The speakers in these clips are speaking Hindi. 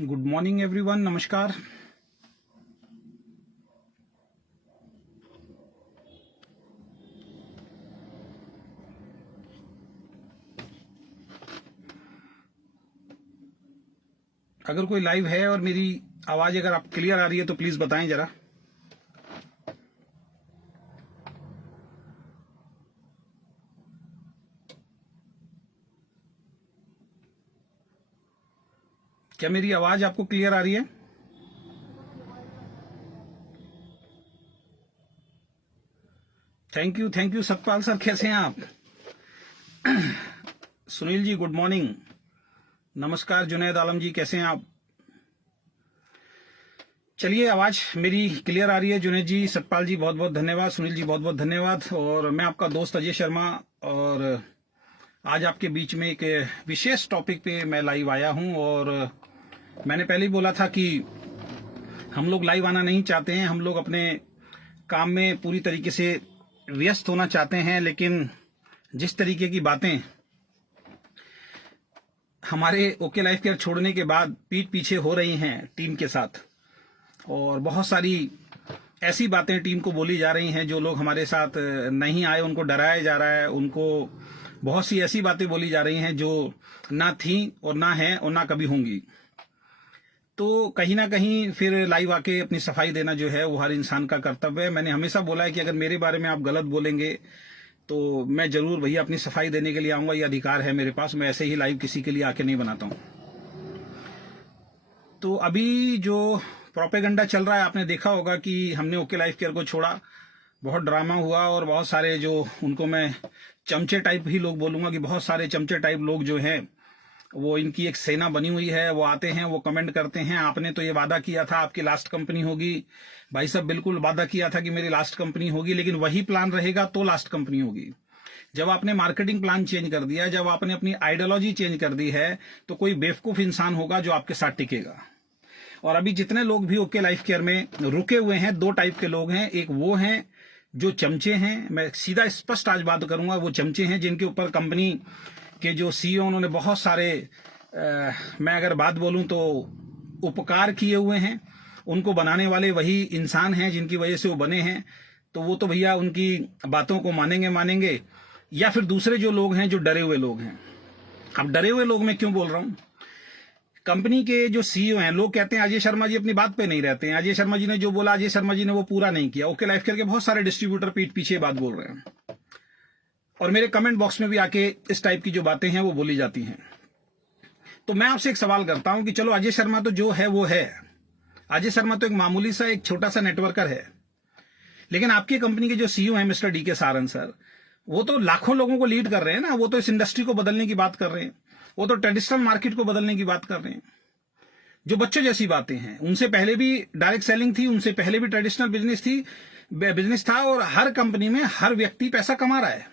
गुड मॉर्निंग एवरीवन, नमस्कार। अगर कोई लाइव है और मेरी आवाज अगर आप क्लियर आ रही है तो प्लीज बताएं जरा। क्या मेरी आवाज आपको क्लियर आ रही है? थैंक यू सतपाल सर, कैसे हैं आप? सुनील जी गुड मॉर्निंग, नमस्कार। जुनैद आलम जी कैसे हैं आप? चलिए, आवाज मेरी क्लियर आ रही है। जुनैद जी, सतपाल जी बहुत बहुत धन्यवाद, सुनील जी बहुत बहुत धन्यवाद। और मैं आपका दोस्त अजय शर्मा, और आज आपके बीच में एक विशेष टॉपिक पे मैं लाइव आया हूं। और मैंने पहले ही बोला था कि हम लोग लाइव आना नहीं चाहते हैं, हम लोग अपने काम में पूरी तरीके से व्यस्त होना चाहते हैं, लेकिन जिस तरीके की बातें हमारे ओके लाइफ केयर छोड़ने के बाद पीठ पीछे हो रही हैं टीम के साथ, और बहुत सारी ऐसी बातें टीम को बोली जा रही हैं, जो लोग हमारे साथ नहीं आए उनको डराया जा रहा है, उनको बहुत सी ऐसी बातें बोली जा रही हैं जो ना थी और ना है और ना कभी होंगी। तो कहीं ना कहीं फिर लाइव आके अपनी सफाई देना जो है वो हर इंसान का कर्तव्य है। मैंने हमेशा बोला है कि अगर मेरे बारे में आप गलत बोलेंगे तो मैं जरूर भैया अपनी सफाई देने के लिए आऊंगा, ये अधिकार है मेरे पास। मैं ऐसे ही लाइव किसी के लिए आके नहीं बनाता हूं। तो अभी जो प्रोपेगेंडा चल रहा है, आपने देखा होगा कि हमने ओके लाइफ केयर को छोड़ा, बहुत ड्रामा हुआ, और बहुत सारे जो उनको मैं चमचे टाइप ही लोग बोलूंगा कि बहुत सारे चमचे टाइप लोग जो हैं वो इनकी एक सेना बनी हुई है। वो आते हैं, वो कमेंट करते हैं, आपने तो ये वादा किया था आपकी लास्ट कंपनी होगी। भाई साहब, बिल्कुल वादा किया था कि मेरी लास्ट कंपनी होगी, लेकिन वही प्लान रहेगा तो लास्ट कंपनी होगी। जब आपने मार्केटिंग प्लान चेंज कर दिया, जब आपने अपनी आइडियोलॉजी चेंज कर दी है, तो कोई बेवकूफ इंसान होगा जो आपके साथ टिकेगा। और अभी जितने लोग भी ओके लाइफ केयर में रुके हुए हैं, दो टाइप के लोग हैं। एक वो हैं जो चमचे हैं, मैं सीधा स्पष्ट आज बात करूंगा, वो चमचे हैं जिनके ऊपर कंपनी के जो सीईओ उन्होंने बहुत सारे मैं अगर बात बोलूं तो उपकार किए हुए हैं। उनको बनाने वाले वही इंसान हैं जिनकी वजह से वो बने हैं। तो वो तो भैया उनकी बातों को मानेंगे, या फिर दूसरे जो लोग हैं जो डरे हुए लोग हैं। अब डरे हुए लोग मैं क्यों बोल रहा हूं? कंपनी के जो सीईओ हैं, लोग कहते हैं अजय शर्मा जी अपनी बात पे नहीं रहते हैं, अजय शर्मा जी ने जो बोला अजय शर्मा जी ने वो पूरा नहीं किया। ओके लाइफ केयर के बहुत सारे डिस्ट्रीब्यूटर पीठ पीछे बात बोल रहे हैं, और मेरे कमेंट बॉक्स में भी आके इस टाइप की जो बातें हैं वो बोली जाती हैं। तो मैं आपसे एक सवाल करता हूं कि चलो, अजय शर्मा तो जो है वो है, अजय शर्मा तो एक मामूली सा एक छोटा सा नेटवर्कर है, लेकिन आपकी कंपनी के जो सीईओ हैं मिस्टर डी के सारन सर, वो तो लाखों लोगों को लीड कर रहे हैं ना। वो तो इस इंडस्ट्री को बदलने की बात कर रहे हैं, वो तो ट्रेडिशनल मार्केट को बदलने की बात कर रहे हैं। जो बच्चों जैसी बातें हैं, उनसे पहले भी डायरेक्ट सेलिंग थी, उनसे पहले भी ट्रेडिशनल बिजनेस था, और हर कंपनी में हर व्यक्ति पैसा कमा रहा है।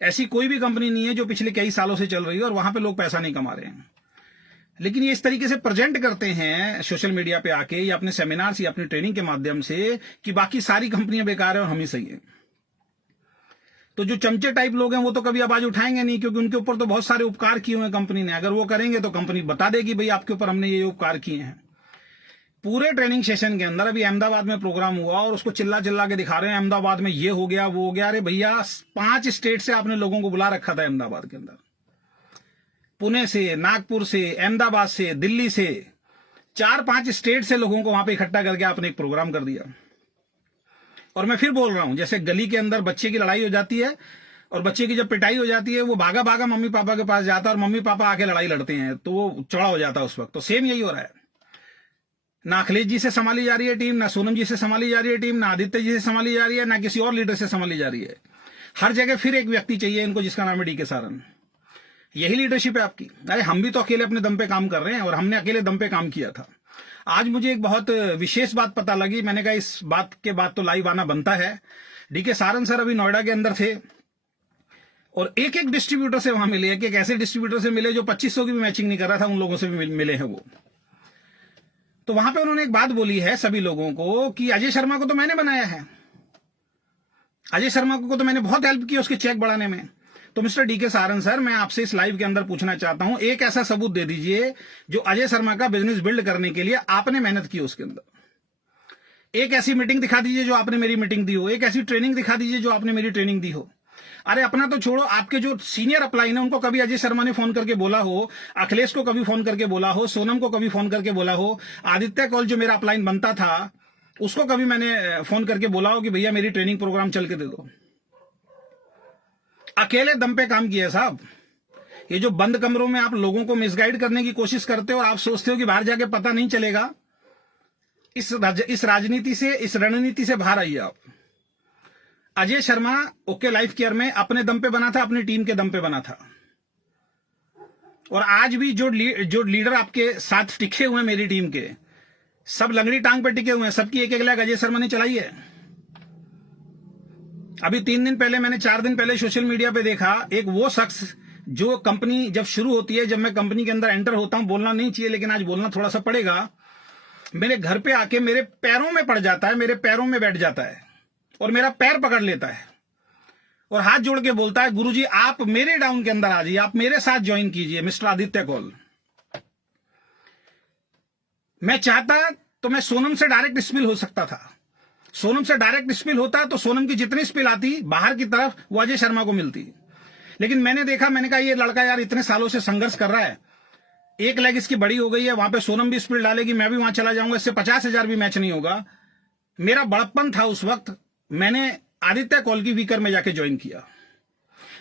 ऐसी कोई भी कंपनी नहीं है जो पिछले कई सालों से चल रही है और वहां पे लोग पैसा नहीं कमा रहे हैं। लेकिन ये इस तरीके से प्रेजेंट करते हैं सोशल मीडिया पे आके, या अपने सेमिनार्स या अपनी ट्रेनिंग के माध्यम से, कि बाकी सारी कंपनियां बेकार है और हम ही सही है। तो जो चमचे टाइप लोग हैं वो तो कभी आवाज उठाएंगे नहीं, क्योंकि उनके ऊपर तो बहुत सारे उपकार किए हुए हैं कंपनी ने। अगर वो करेंगे तो कंपनी बता देगी भाई आपके ऊपर हमने ये उपकार किए हैं। पूरे ट्रेनिंग सेशन के अंदर अभी अहमदाबाद में प्रोग्राम हुआ, और उसको चिल्ला चिल्ला के दिखा रहे हैं अहमदाबाद में ये हो गया वो हो गया। अरे भैया, 5 स्टेट से आपने लोगों को बुला रखा था अहमदाबाद के अंदर, पुणे से, नागपुर से, अहमदाबाद से, दिल्ली से, 4-5 स्टेट से लोगों को वहां पे इकट्ठा करके आपने एक प्रोग्राम कर दिया। और मैं फिर बोल रहा हूं, जैसे गली के अंदर बच्चे की लड़ाई हो जाती है, और बच्चे की जब पिटाई हो जाती है, वो भागा भागा मम्मी पापा के पास जाता है, और मम्मी पापा आके लड़ाई लड़ते हैं, तो वो चौड़ा हो जाता है उस वक्त। तो सेम यही हो रहा है। ना अखिलेश जी से संभाली जा रही है टीम, ना सोनम जी से संभाली जा रही है टीम, ना आदित्य जी से संभाली जा रही है, ना किसी और लीडर से संभाली जा रही है। हर जगह फिर एक व्यक्ति चाहिए इनको, जिसका नाम है डी के सारन। यही लीडरशिप है आपकी। अरे हम भी तो अकेले अपने दम पे काम कर रहे हैं, और हमने अकेले दम पे काम किया था। आज मुझे एक बहुत विशेष बात पता लगी, मैंने कहा इस बात के बाद तो लाइव आना बनता है। डी के सारन सर अभी नोएडा के अंदर थे, और एक एक डिस्ट्रीब्यूटर से वहां मिले, एक ऐसे डिस्ट्रीब्यूटर से मिले जो 2500 की भी मैचिंग नहीं कर रहा था, उन लोगों से भी मिले हैं वो। तो वहां पे उन्होंने एक बात बोली है सभी लोगों को कि अजय शर्मा को तो मैंने बनाया है, अजय शर्मा को तो मैंने बहुत हेल्प की उसके चेक बढ़ाने में। तो मिस्टर डीके सारन सर, मैं आपसे इस लाइव के अंदर पूछना चाहता हूं, एक ऐसा सबूत दे दीजिए जो अजय शर्मा का बिजनेस बिल्ड करने के लिए आपने मेहनत की उसके अंदर। एक ऐसी मीटिंग दिखा दीजिए जो आपने मेरी मीटिंग दी हो, एक ऐसी ट्रेनिंग दिखा दीजिए जो आपने मेरी ट्रेनिंग दी हो। अरे अपना तो छोड़ो, आपके जो सीनियर अपलाइन है उनको कभी अजय शर्मा ने फोन करके बोला हो, अखिलेश को कभी फोन करके बोला हो, सोनम को कभी फोन करके बोला हो, आदित्य कौल जो मेरा अपलाइन बनता था उसको कभी मैंने फोन करके बोला हो कि भैया मेरी ट्रेनिंग प्रोग्राम चल के दे दो? अकेले दम पे काम किया साहब। ये जो बंद कमरों में आप लोगों को मिसगाइड करने की कोशिश करते हो और आप सोचते हो कि बाहर जाके पता नहीं चलेगा, इस राजनीति से, इस रणनीति से बाहर आइए आप। Ajay Sharma okay life care में अपने दम पे बना था, अपनी टीम के दम पे बना था। और आज भी जो लीडर आपके साथ टिके हुए हैं मेरी टीम के, सब लंगड़ी टांग पे टिके हुए हैं, सबकी एक एक लाख अजय शर्मा ने चलाई है। अभी 3 दिन पहले, मैंने 4 दिन पहले सोशल मीडिया पे देखा, एक वो शख्स जो कंपनी जब शुरू होती है, जब मैं कंपनी के अंदर एंटर होता हूं, बोलना नहीं चाहिए लेकिन आज बोलना थोड़ा सा पड़ेगा, मेरे घर पे आके मेरे पैरों में पड़ जाता है, मेरे पैरों में बैठ जाता है और मेरा पैर पकड़ लेता है और हाथ जोड़ के बोलता है, गुरुजी आप मेरे डाउन के अंदर आ जाइए, आप मेरे साथ ज्वाइन कीजिए मिस्टर आदित्य कौल। मैं चाहता तो मैं सोनम से डायरेक्ट स्पिल हो सकता था। सोनम से डायरेक्ट स्पिल होता तो सोनम की जितनी स्पिल आती बाहर की तरफ वो अजय शर्मा को मिलती। लेकिन मैंने देखा, मैंने कहा ये लड़का यार इतने सालों से संघर्ष कर रहा है, एक लेग इसकी बड़ी हो गई है, वहां पे सोनम भी स्पिल डालेगी, मैं भी वहां चला जाऊंगा, इससे 50,000 भी मैच नहीं होगा। मेरा बड़प्पन था उस वक्त, मैंने आदित्य कौल की वीकर में जाके ज्वाइन किया।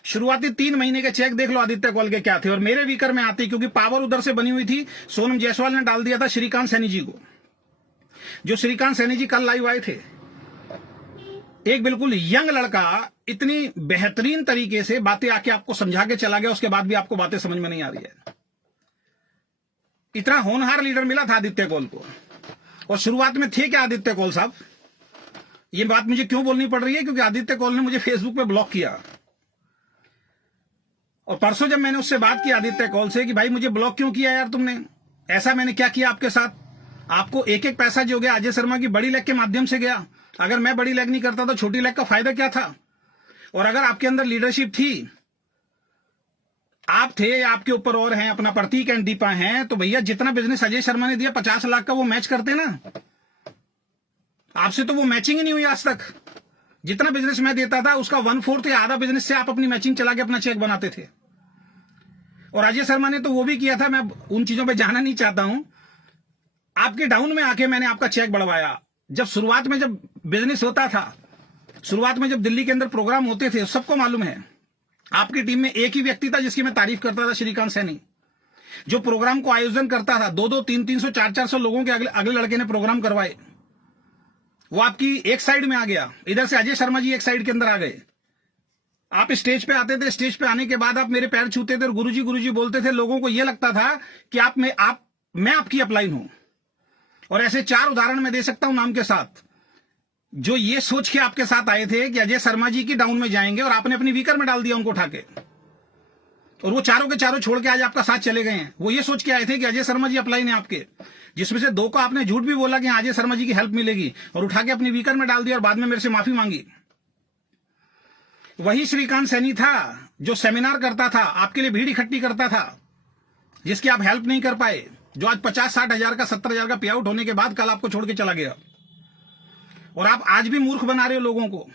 शुरुआती 3 महीने के चेक देख लो आदित्य कौल के क्या थे, और मेरे वीकर में आती, क्योंकि पावर उधर से बनी हुई थी। सोनम जायसवाल ने डाल दिया था श्रीकांत सैनी जी को, जो श्रीकांत सैनी जी कल लाइव आए थे। एक बिल्कुल यंग लड़का इतनी बेहतरीन तरीके से बातें आके आपको समझा के चला गया, उसके बाद भी आपको बातें समझ में नहीं आ रही है। इतना होनहार लीडर मिला था आदित्य कौल को। और शुरुआत में थे क्या आदित्य कौल साहब? ये बात मुझे क्यों बोलनी पड़ रही है? क्योंकि आदित्य कौल ने मुझे फेसबुक पे ब्लॉक किया। और परसों जब मैंने उससे बात की आदित्य कौल से कि भाई मुझे ब्लॉक क्यों किया यार तुमने, ऐसा मैंने क्या किया आपके साथ? आपको एक एक पैसा जो गया अजय शर्मा की बड़ी लेग के माध्यम से गया। अगर मैं बड़ी लेग नहीं करता तो छोटी लेग का फायदा क्या था? और अगर आपके अंदर लीडरशिप थी, आप थे या आपके ऊपर और हैं, अपना प्रतीक एंड दीपा हैं, तो भैया जितना बिजनेस अजय शर्मा ने दिया 50 लाख का, वो मैच करते ना। आपसे तो वो मैचिंग ही नहीं हुई आज तक। जितना बिजनेस मैं देता था उसका 1/4 या आधा बिजनेस से आप अपनी मैचिंग चला के अपना चेक बनाते थे। और अजय शर्मा ने तो वो भी किया था, मैं उन चीजों पे जाना नहीं चाहता हूं। आपके डाउन में आके मैंने आपका चेक बढ़वाया। जब शुरुआत में जब बिजनेस होता था, शुरुआत में जब दिल्ली के अंदर प्रोग्राम होते थे, सबको मालूम है आपकी टीम में एक ही व्यक्ति था जिसकी मैं तारीफ करता था, श्रीकांत सैनी, जो प्रोग्राम को आयोजन करता था। 200, 300, 400 लोगों के अगले लड़के ने प्रोग्राम करवाए। वो आपकी एक साइड में आ गया, इधर से अजय शर्मा जी एक साइड के अंदर आ गए। आप स्टेज पे आते थे, स्टेज पे आने के बाद आप मेरे पैर छूते थे और गुरुजी बोलते थे। लोगों को यह लगता था कि मैं आपकी अपलाइन हूं। और ऐसे 4 उदाहरण मैं दे सकता हूं नाम के साथ, जो ये सोच के आपके साथ आए थे कि अजय शर्मा जी की डाउन में जाएंगे, और आपने अपनी वीकर में डाल दिया उनको उठा के, और वो चारों के चारों छोड़ के आज आपका साथ चले गए हैं। वो ये सोच के आए थे कि अजय शर्मा जी अपलाइन है आपके, जिसमें से 2 को आपने झूठ भी बोला कि अजय शर्मा जी की हेल्प मिलेगी, और उठा के अपनी वीकर में डाल दिया और बाद में मेरे से माफी मांगी। वही श्रीकांत सैनी था जो सेमिनार करता था, आपके लिए भीड़ इकट्ठी करता था, जिसकी आप हेल्प नहीं कर पाए, जो आज 50-60 हजार का, 70 हजार का पे आउट होने के बाद कल आपको छोड़ के चला गया। और आप आज भी मूर्ख बना रहे हो लोगों को।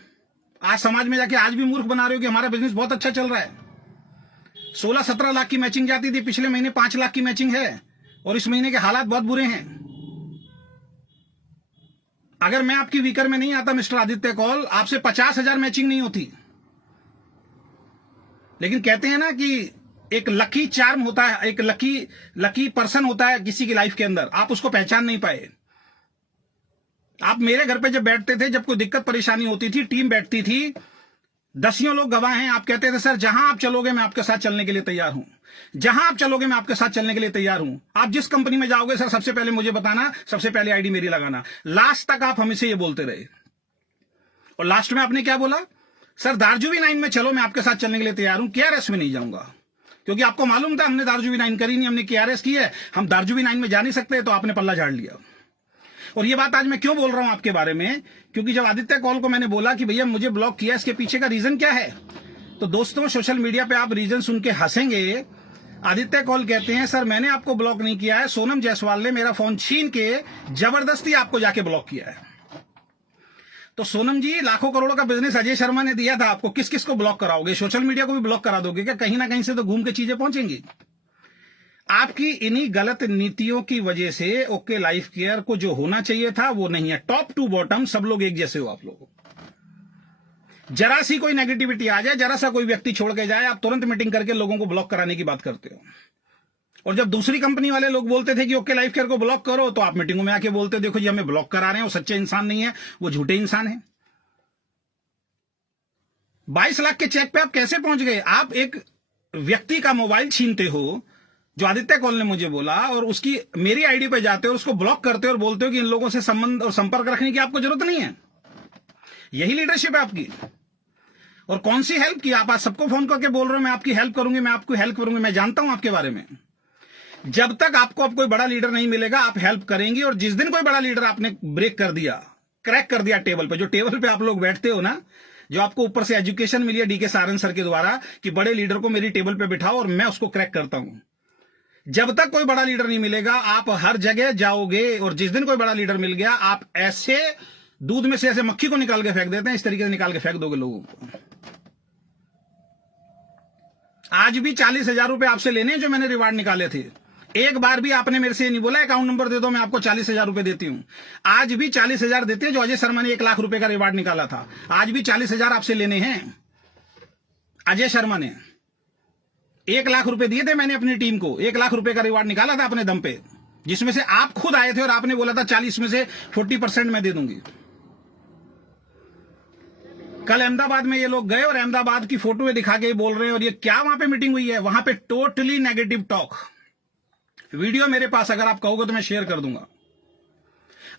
आज समाज में जाके आज भी मूर्ख बना रहे हो कि हमारा बिजनेस बहुत अच्छा चल रहा है। 16-17 लाख की मैचिंग जाती थी, पिछले महीने 5 लाख की मैचिंग है, और इस महीने के हालात बहुत बुरे हैं। अगर मैं आपकी वीकर में नहीं आता मिस्टर आदित्य कौल, आपसे 50,000 मैचिंग नहीं होती। लेकिन कहते हैं ना कि एक लकी चार्म होता है, एक लकी पर्सन होता है किसी की लाइफ के अंदर, आप उसको पहचान नहीं पाए। आप मेरे घर पे जब बैठते थे, जब कोई दिक्कत परेशानी होती थी, टीम बैठती थी, 10 लोग गवाह हैं, आप कहते थे सर जहां आप चलोगे मैं आपके साथ चलने के लिए तैयार हूं, जहां आप चलोगे मैं आपके साथ चलने के लिए तैयार हूं। आप जिस कंपनी में जाओगे सर सबसे पहले मुझे बताना, सबसे पहले आईडी मेरी लगाना। लास्ट तक आप हमें से ये बोलते रहे। और लास्ट में आपने क्या बोला? सर दार्जुवी 9 में चलो, मैं आपके साथ चलने के लिए तैयार हूं, केआरएस में नहीं जाऊंगा। क्योंकि आपको मालूम था हमने दार्जुवी 9 करी नहीं, हमने केआरएस की है, हम दार्जुवी 9 में जा नहीं सकते, तो आपने पल्ला झाड़ लिया। और ये बात आज मैं क्यों बोल रहा हूं आपके बारे में? क्योंकि जब आदित्य कौल को मैंने बोला कि भैया मुझे ब्लॉक किया, इसके पीछे का रीजन क्या है, तो दोस्तों, सोशल मीडिया पे आप रीजन सुन के हंसेंगे। आदित्य कौल कहते हैं, सर मैंने आपको ब्लॉक नहीं किया है, सोनम जायसवाल ने मेरा फोन छीन के जबरदस्ती आपको जाके ब्लॉक किया है। तो सोनम जी, लाखों करोड़ों का बिजनेस अजय शर्मा ने दिया था आपको, किस किस को ब्लॉक कराओगे? सोशल मीडिया को भी ब्लॉक करा दोगे क्या? कहीं ना कहीं से तो घूम के चीजें पहुंचेंगी। आपकी इन्हीं गलत नीतियों की वजह से ओके लाइफ केयर को जो होना चाहिए था वो नहीं है। टॉप टू बॉटम सब लोग एक जैसे हो आप लोग। जरा सी कोई नेगेटिविटी आ जाए, जरा सा कोई व्यक्ति छोड़ के जाए, आप तुरंत मीटिंग करके लोगों को ब्लॉक कराने की बात करते हो। और जब दूसरी कंपनी वाले लोग बोलते थे कि ओके लाइफ केयर को ब्लॉक करो, तो आप मीटिंगों में आके बोलते देखो जी हमें ब्लॉक करा रहे हैं, वो सच्चे इंसान नहीं है, वो झूठे इंसान है। 22 लाख के चेक पे आप कैसे पहुंच गए? आप एक व्यक्ति का मोबाइल छीनते हो, जो आदित्य कौल ने मुझे बोला, और उसकी मेरी आईडी पे जाते हो और उसको ब्लॉक करते हो और बोलते हो कि इन लोगों से संबंध और संपर्क रखने की आपको जरूरत नहीं है। यही लीडरशिप है आपकी। और कौन सी हेल्प की? आप आज सबको फोन करके बोल रहे हो मैं आपकी हेल्प करूंगी, मैं आपकी हेल्प करूंगी। मैं जानता हूं आपके बारे में। जब तक आपको अब कोई बड़ा लीडर नहीं मिलेगा आप हेल्प करेंगी, और जिस दिन कोई बड़ा लीडर आपने ब्रेक कर दिया, क्रैक कर दिया टेबल पे, जो टेबल पे आप लोग बैठते हो ना, जो आपको ऊपर से एजुकेशन मिली है डीके सारन सर के द्वारा कि बड़े लीडर को मेरी टेबल पे बिठाओ और मैं उसको क्रैक करता हूं। जब तक कोई बड़ा लीडर नहीं मिलेगा आप हर जगह जाओगे, और जिस दिन कोई बड़ा लीडर मिल गया आप ऐसे दूध में से ऐसे मक्खी को निकाल के फेंक देते हैं, इस तरीके से निकाल के फेंक दोगे लोगों को। आज भी 40,000 रुपए आपसे लेने हैं जो मैंने रिवार्ड निकाले थे। एक बार भी आपने मेरे से नहीं बोला अकाउंट नंबर दे दो मैं आपको 40,000 रुपए देती हूं। आज भी 40,000 देते हैं। जो अजय शर्मा ने 1 लाख रुपए का रिवार्ड निकाला था, आज भी 40,000 आपसे लेने हैं। अजय शर्मा ने 1 लाख रुपए दिए थे, मैंने अपनी टीम को 1 लाख रुपए का रिवार्ड निकाला था अपने दम पे, जिसमें से आप खुद आए थे और आपने बोला था 40 में से 40% मैं दे दूंगी। कल अहमदाबाद में ये लोग गए और अहमदाबाद की फोटो दिखा के बोल रहे हैं, और ये क्या वहां पे मीटिंग हुई है? वहां पे टोटली नेगेटिव टॉक। वीडियो मेरे पास अगर आप कहोगे तो मैं शेयर कर दूंगा।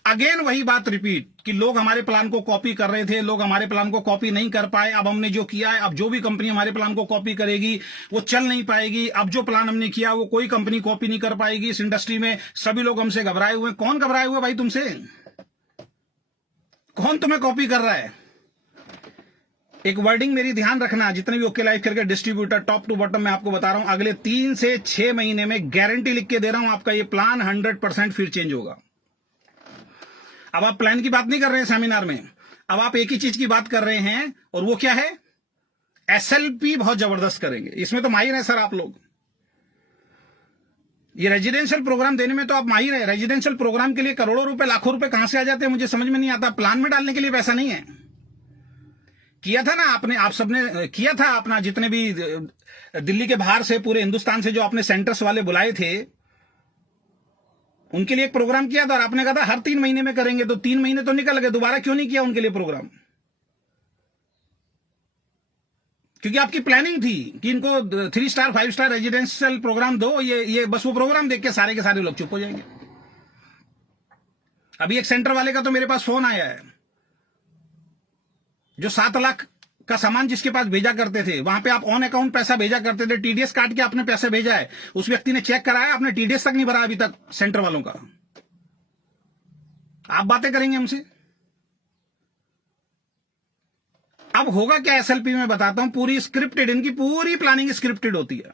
अगेन वही बात रिपीट कि लोग हमारे प्लान को कॉपी कर रहे थे, लोग हमारे प्लान को कॉपी नहीं कर पाए। अब हमने जो किया है, अब जो भी कंपनी हमारे प्लान को कॉपी करेगी वो चल नहीं पाएगी। अब जो प्लान हमने किया वो कोई कंपनी कॉपी नहीं कर पाएगी। इस इंडस्ट्री में सभी लोग हमसे घबराए हुए हैं। कौन घबराए हुए भाई तुमसे? कौन तुम्हें कॉपी कर रहा है? एक वर्डिंग मेरी ध्यान रखना, जितने भी ओके लाइफ करके डिस्ट्रीब्यूटर टॉप टू बॉटम मैं आपको बता रहा हूं, अगले 3 से 6 महीने में गारंटी लिख के दे रहा हूं, आपका ये प्लान 100% फिर चेंज होगा। अब आप प्लान की बात नहीं कर रहे हैं सेमिनार में, अब आप एक ही चीज की बात कर रहे हैं, और वो क्या है? एसएलपी बहुत जबरदस्त करेंगे। इसमें तो माहिर है सर आप लोग। ये रेजिडेंशियल प्रोग्राम देने में तो आप माहिर है। रेजिडेंशियल प्रोग्राम के लिए करोड़ों रुपए लाखों रुपए कहां से आ जाते हैं मुझे समझ में नहीं आता। प्लान में डालने के लिए पैसा नहीं है। किया था ना आपने, आप सबने किया था अपना, जितने भी दिल्ली के बाहर से पूरे हिंदुस्तान से जो आपने सेंटर्स वाले बुलाए थे उनके लिए एक प्रोग्राम किया था, और आपने कहा था हर 3 महीने में करेंगे। तो 3 महीने तो निकल गए, दोबारा क्यों नहीं किया उनके लिए प्रोग्राम? क्योंकि आपकी प्लानिंग थी कि इनको 3 स्टार 5 स्टार रेजिडेंशियल प्रोग्राम दो। ये बस वो प्रोग्राम देख के सारे के सारे लोग चुप हो जाएंगे। अभी एक सेंटर वाले का तो मेरे पास फोन आया है, जो 7 लाख का सामान जिसके पास भेजा करते थे, वहां पे आप ऑन अकाउंट पैसा भेजा करते थे, टीडीएस काट के आपने पैसा भेजा है, उस व्यक्ति ने चेक कराया, आपने टीडीएस तक नहीं भरा अभी तक सेंटर वालों का। आप बातें करेंगे हमसे? अब होगा क्या एसएलपी में बताता हूं, पूरी स्क्रिप्टेड, इनकी पूरी प्लानिंग स्क्रिप्टेड होती है।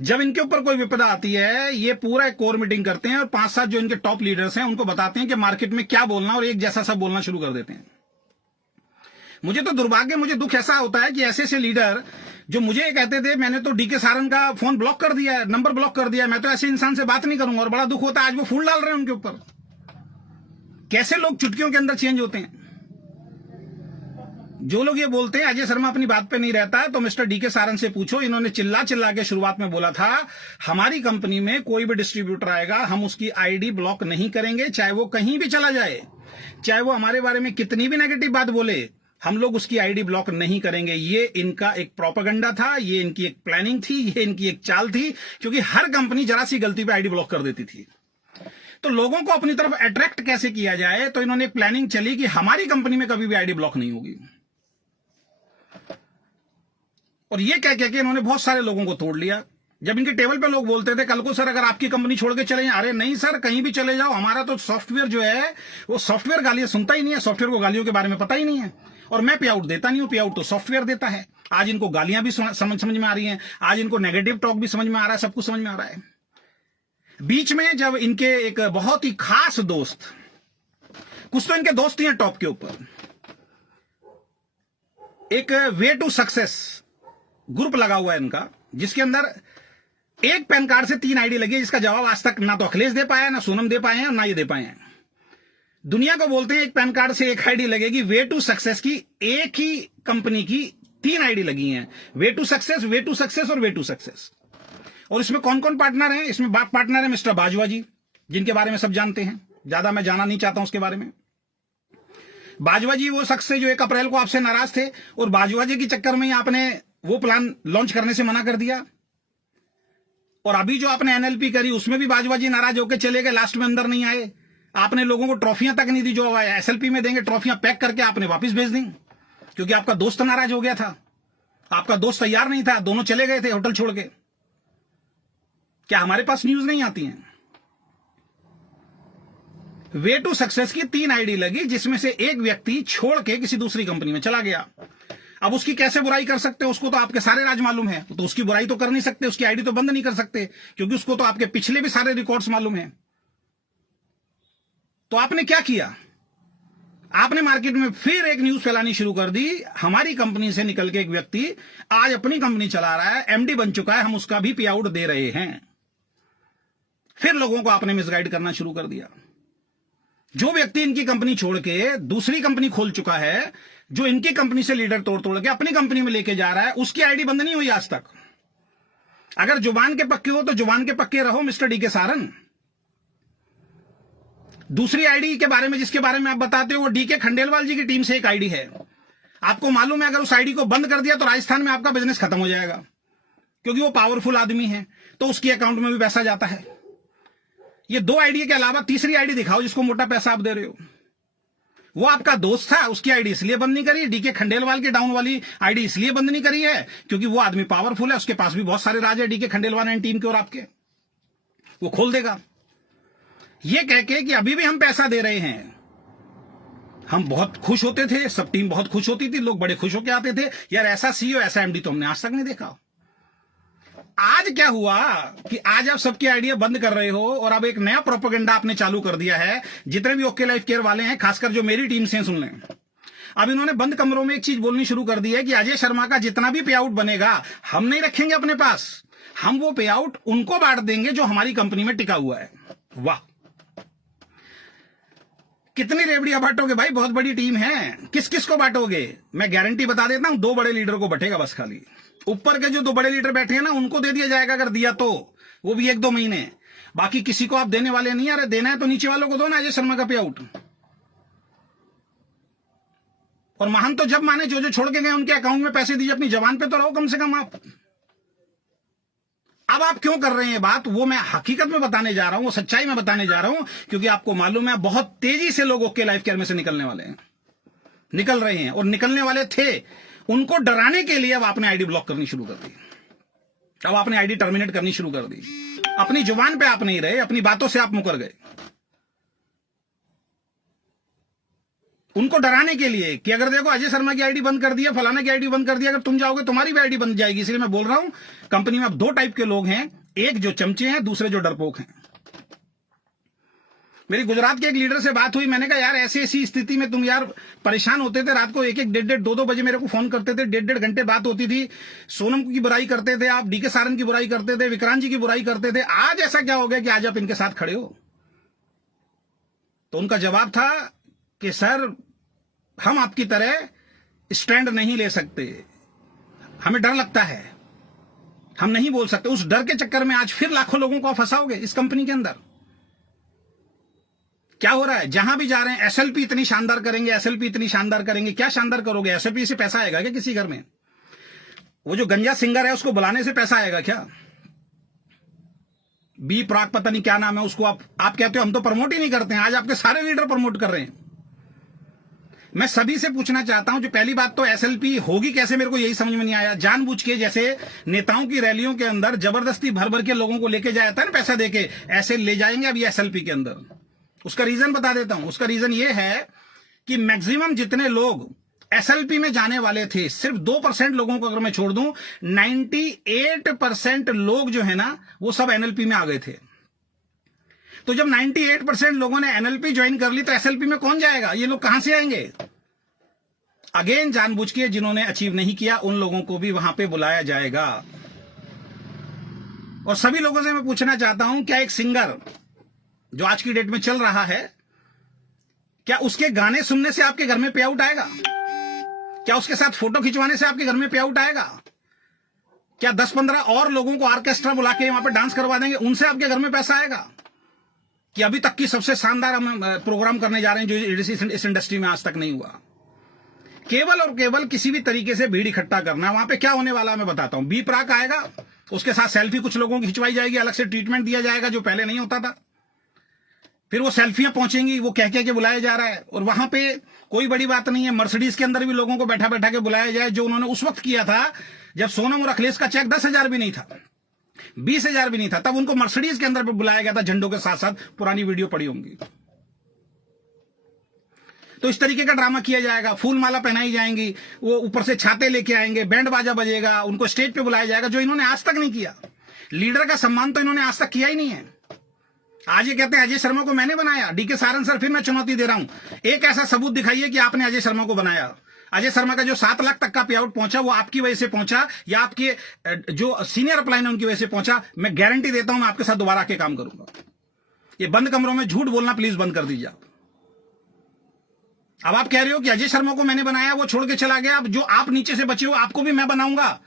जब इनके ऊपर कोई विपदा आती है, ये पूरा एक कोर मीटिंग करते हैं और 5-7 जो इनके टॉप लीडर्स हैं उनको बताते हैं कि मार्केट में क्या बोलना, और एक जैसा सब बोलना शुरू कर देते हैं। मुझे तो दुर्भाग्य, मुझे दुख ऐसा होता है कि ऐसे ऐसे लीडर जो मुझे कहते थे मैंने तो डीके सारन का फोन ब्लॉक कर दिया है, नंबर ब्लॉक कर दिया है, मैं तो ऐसे इंसान से बात नहीं करूंगा, और बड़ा दुख होता है आज वो फूल डाल रहे हैं उनके ऊपर। कैसे लोग चुटकियों के अंदर चेंज होते हैं। जो लोग ये बोलते हैं अजय शर्मा अपनी बात पे नहीं रहता, तो मिस्टर डीके सारन से पूछो। इन्होंने चिल्ला चिल्ला के शुरुआत में बोला था हमारी कंपनी में कोई भी डिस्ट्रीब्यूटर आएगा हम उसकी आईडी ब्लॉक नहीं करेंगे, चाहे वो कहीं भी चला जाए, चाहे वो हमारे बारे में कितनी भी नेगेटिव बात बोले, हम लोग उसकी आईडी ब्लॉक नहीं करेंगे। ये इनका एक प्रोपेगेंडा था, ये इनकी एक प्लानिंग थी, ये इनकी एक चाल थी, क्योंकि हर कंपनी जरा सी गलती पे आईडी ब्लॉक कर देती थी। तो लोगों को अपनी तरफ अट्रैक्ट कैसे किया जाए, तो इन्होंने एक प्लानिंग चली कि हमारी कंपनी में कभी भी आईडी ब्लॉक नहीं होगी। और ये कह के इन्होंने बहुत सारे लोगों को तोड़ लिया। जब इनके टेबल पे लोग बोलते थे कल को सर अगर आपकी कंपनी छोड़ के चले जाए, अरे नहीं सर कहीं भी चले जाओ, हमारा तो सॉफ्टवेयर जो है वो सॉफ्टवेयर गालियां सुनता ही नहीं है, सॉफ्टवेयर को गालियों के बारे में पता ही नहीं है, और मैं पे आउट देता नहीं हूं, पे आउट तो सॉफ्टवेयर देता है। आज इनको गालियां भी समझ में आ रही हैं, आज इनको नेगेटिव टॉक भी समझ में आ रहा है, सब कुछ समझ में आ रहा है। बीच में जब इनके एक बहुत ही खास दोस्त, कुछ तो इनके दोस्त ही हैं टॉप के ऊपर, एक वे टू सक्सेस ग्रुप लगा हुआ है इनका, जिसके अंदर एक पैन कार्ड से 3 आईडी लगी है, जिसका जवाब आज तक ना तो अखिलेश दे पाया, ना सोनम दे पाए हैं, और ना ये दे पाए हैं। दुनिया को बोलते हैं एक पैन कार्ड से एक आईडी लगेगी, वे टू सक्सेस की एक ही कंपनी की 3 आईडी लगी हैं, way to success, way to success और वे टू सक्सेस। और इसमें कौन कौन पार्टनर हैं? इसमें बाप पार्टनर है मिस्टर बाजवा जी, जिनके बारे में सब जानते हैं, ज्यादा मैं जाना नहीं चाहता हूं उसके बारे में। बाजवा जी वो शख्स थे जो 1 अप्रैल को आपसे नाराज थे, और बाजवा जी के चक्कर में ही आपने वो प्लान लॉन्च करने से मना कर दिया, और अभी जो आपने एनएलपी करी उसमें भी बाजवा जी नाराज होकर चले गए, लास्ट में अंदर नहीं आए। आपने लोगों को ट्रॉफियां तक नहीं दी, जो एसएलपी में देंगे ट्रॉफियां पैक करके आपने वापस भेज दी, क्योंकि आपका दोस्त नाराज हो गया था, आपका दोस्त तैयार नहीं था, दोनों चले गए थे होटल छोड़ के। क्या हमारे पास न्यूज नहीं आती हैं? वे टू सक्सेस की 3 आईडी लगी, जिसमें से एक व्यक्ति छोड़ के किसी दूसरी कंपनी में चला गया। अब उसकी कैसे बुराई कर सकते हो? उसको तो आपके सारे राज मालूम है, तो उसकी बुराई तो कर नहीं सकते, उसकी आईडी तो बंद नहीं कर सकते, क्योंकि उसको तो आपके पिछले भी सारे रिकॉर्ड्स मालूम है। तो आपने क्या किया? आपने मार्केट में फिर एक न्यूज फैलानी शुरू कर दी, हमारी कंपनी से निकल के एक व्यक्ति आज अपनी कंपनी चला रहा है, एमडी बन चुका है, हम उसका भी पे आउट दे रहे हैं। फिर लोगों को आपने मिसगाइड करना शुरू कर दिया। जो व्यक्ति इनकी कंपनी छोड़ के दूसरी कंपनी खोल चुका है, जो इनकी कंपनी से लीडर तोड़ तोड़ के अपनी कंपनी में लेके जा रहा है, उसकी आईडी बंद नहीं हुई आज तक। अगर जुबान के पक्के हो तो जुबान के पक्के रहो मिस्टर डीके सारन। दूसरी आईडी के बारे में जिसके बारे में आप बताते हो, वो डीके खंडेलवाल जी की टीम से एक आईडी है। आपको मालूम है अगर उस आईडी को बंद कर दिया तो राजस्थान में आपका बिजनेस खत्म हो जाएगा, क्योंकि वो पावरफुल आदमी है, तो उसके अकाउंट में भी पैसा जाता है। ये 2 आईडी के अलावा तीसरी आईडी दिखाओ जिसको मोटा पैसा आप दे रहे हो। वो आपका दोस्त था, उसकी आईडी इसलिए बंद नहीं करी, डीके खंडेलवाल की डाउन वाली आईडी इसलिए बंद नहीं करी है क्योंकि वो आदमी पावरफुल है, उसके पास भी बहुत सारे राज है डीके खंडेलवाल एंड टीम के और आपके, वो खोल देगा। ये कह के कि अभी भी हम पैसा दे रहे हैं, हम बहुत खुश होते थे, सब टीम बहुत खुश होती थी, लोग बड़े खुश होकर आते थे, यार ऐसा सीईओ ऐसा एमडी तो हमने आज तक नहीं देखा। आज क्या हुआ कि आज आप सबकी आइडिया बंद कर रहे हो और अब एक नया प्रोपेगेंडा आपने चालू कर दिया है। जितने भी ओके लाइफ केयर वाले हैं, खासकर जो मेरी टीम से हैं, सुन लें, अब इन्होंने बंद कमरों में एक चीज बोलनी शुरू कर दी है कि अजय शर्मा का जितना भी पे आउट बनेगा हम नहीं रखेंगे अपने पास, हम वो पे आउट उनको बांट देंगे जो हमारी कंपनी में टिका हुआ है। वाह, कितनी रेवड़ियां बांटोगे भाई, बहुत बड़ी टीम है, किस किस को बांटोगे? मैं गारंटी बता देता हूं, 2 बड़े लीडर को बटेगा बस, खाली ऊपर के जो 2 बड़े लीडर बैठे हैं ना उनको दे दिया जाएगा, अगर दिया तो वो भी 1-2 महीने, बाकी किसी को आप देने वाले नहीं। अरे देना है तो नीचे वालों को दो ना अजय शर्मा का पे आउट। और महान तो जब माने जो जो छोड़ के गए उनके अकाउंट में पैसे दीजिए, अपनी जबान पे तो रहो कम से कम आप। अब आप क्यों कर रहे हैं बात, वो मैं हकीकत में बताने जा रहा हूं, वो सच्चाई में बताने जा रहा हूं, क्योंकि आपको मालूम है बहुत तेजी से लोग ओके लाइफ केयर में से निकलने वाले हैं, निकल रहे हैं, और निकलने वाले थे। उनको डराने के लिए अब आपने आईडी ब्लॉक करनी शुरू कर दी, अब आपने आईडी टर्मिनेट करनी शुरू कर दी। अपनी जुबान पे आप नहीं रहे, अपनी बातों से आप मुकर गए। उनको डराने के लिए कि अगर देखो अजय शर्मा की आईडी बंद कर दिया, फलाना की आईडी बंद कर दिया, अगर तुम जाओगे तुम्हारी भी आईडी बंद जाएगी। इसलिए मैं बोल रहा हूं कंपनी में अब 2 टाइप के लोग हैं, एक जो चमचे हैं, दूसरे जो डरपोक हैं। मेरी गुजरात के एक लीडर से बात हुई, मैंने कहा यार ऐसी ऐसी स्थिति में तुम यार परेशान होते थे, रात को 1-1, 1.5, 2-2 बजे मेरे को फोन करते थे, 1.5 घंटे बात होती थी, सोनम की बुराई करते थे आप, डीके सारन की बुराई करते थे, विक्रांत जी की बुराई करते थे। आज ऐसा क्या हो गया कि आज आप इनके साथ खड़े हो? तो उनका जवाब था कि सर हम आपकी तरह स्टैंड नहीं ले सकते, हमें डर लगता है, हम नहीं बोल सकते। उस डर के चक्कर में आज फिर लाखों लोगों को फंसाओगे इस कंपनी के अंदर। क्या हो रहा है, जहां भी जा रहे हैं एसएलपी इतनी शानदार करेंगे, एसएलपी इतनी शानदार करेंगे। क्या शानदार करोगे? एसएलपी से पैसा आएगा क्या किसी घर में? वो जो गंजा सिंगर है उसको बुलाने से पैसा आएगा क्या? बी प्राक पता नहीं क्या नाम है उसको, आप कहते हो हम तो प्रमोट ही नहीं करते हैं। आज आपके सारे लीडर प्रमोट कर रहे हैं। मैं सभी से पूछना चाहता हूं, जो पहली बात तो एसएलपी होगी कैसे, मेरे को यही समझ में नहीं आया। जानबूझ के जैसे नेताओं की रैलियों के अंदर जबरदस्ती भर भर के लोगों को लेके जाया था ना, पैसा देके, ऐसे ले जाएंगे अब ये एसएलपी के अंदर। उसका रीजन बता देता हूं। उसका रीजन ये है कि मैक्सिमम जितने लोग एसएलपी में जाने वाले थे, सिर्फ 2% लोगों को अगर मैं छोड़ दूं, 98% लोग जो है ना वो सब एनएलपी में आ गए थे। तो जब 98% लोगों ने एनएलपी ज्वाइन कर ली तो एसएलपी में कौन जाएगा? ये लोग कहां से आएंगे? अगेन जानबूझ के जिन्होंने अचीव नहीं किया उन लोगों को भी वहां पे बुलाया जाएगा। और सभी लोगों से मैं पूछना चाहता हूं, क्या एक सिंगर जो आज की डेट में चल रहा है, क्या उसके गाने सुनने से आपके घर में पे आउट आएगा? क्या उसके साथ फोटो खिंचवाने से आपके घर में पे आउट आएगा? क्या 10-15 और लोगों को ऑर्केस्ट्रा बुला के वहां पे डांस करवा देंगे, उनसे आपके घर में पैसा आएगा? कि अभी तक की सबसे शानदार हम प्रोग्राम करने जा रहे हैं जो इस इंडस्ट्री में आज तक नहीं हुआ। केवल और केवल किसी भी तरीके से भीड़ इकट्ठा करना। वहां पे क्या होने वाला है मैं बताता हूं। बी प्राक आएगा, उसके साथ सेल्फी कुछ लोगों की खिंचवाई जाएगी, अलग से ट्रीटमेंट दिया जाएगा जो पहले नहीं होता था। फिर वो सेल्फियां पहुंचेंगी, वो कह के बुलाया जा रहा है। और वहां पे कोई बड़ी बात नहीं है, मर्सिडीज के अंदर भी लोगों को बैठा बैठा के बुलाया जाए, जो उन्होंने उस वक्त किया था जब सोनम और अखिलेश का चेक 10,000 भी नहीं था, 20,000 भी नहीं था, तब उनको मर्सिडीज के अंदर बुलाया गया था झंडों के साथ साथ। पुरानी वीडियो पड़ी होंगी। तो इस तरीके का ड्रामा किया जाएगा, फूल माला पहनाई जाएंगी, वो ऊपर से छाते लेके आएंगे, बैंड बाजा बजेगा, उनको स्टेज पे बुलाया जाएगा, जो इन्होंने आज तक नहीं किया। लीडर का सम्मान तो इन्होंने आज तक किया ही नहीं है। आज ये कहते हैं अजय शर्मा को मैंने बनाया। डीके सारन सर, फिर मैं चुनौती दे रहा हूं, एक ऐसा सबूत दिखाइए कि आपने अजय शर्मा को बनाया। अजय शर्मा का जो 7 लाख तक का पे आउट पहुंचा वो आपकी वजह से पहुंचा या आपके जो सीनियर अपलाइन है उनकी वजह से पहुंचा। मैं गारंटी देता हूं मैं आपके साथ दोबारा आके काम करूंगा। ये बंद कमरों में झूठ बोलना प्लीज बंद कर दीजिए आप। अब आप कह रहे हो कि अजय शर्मा को मैंने बनाया, वो छोड़ के चला गया, अब जो आप नीचे से बचे हो आपको भी मैं बनाऊंगा।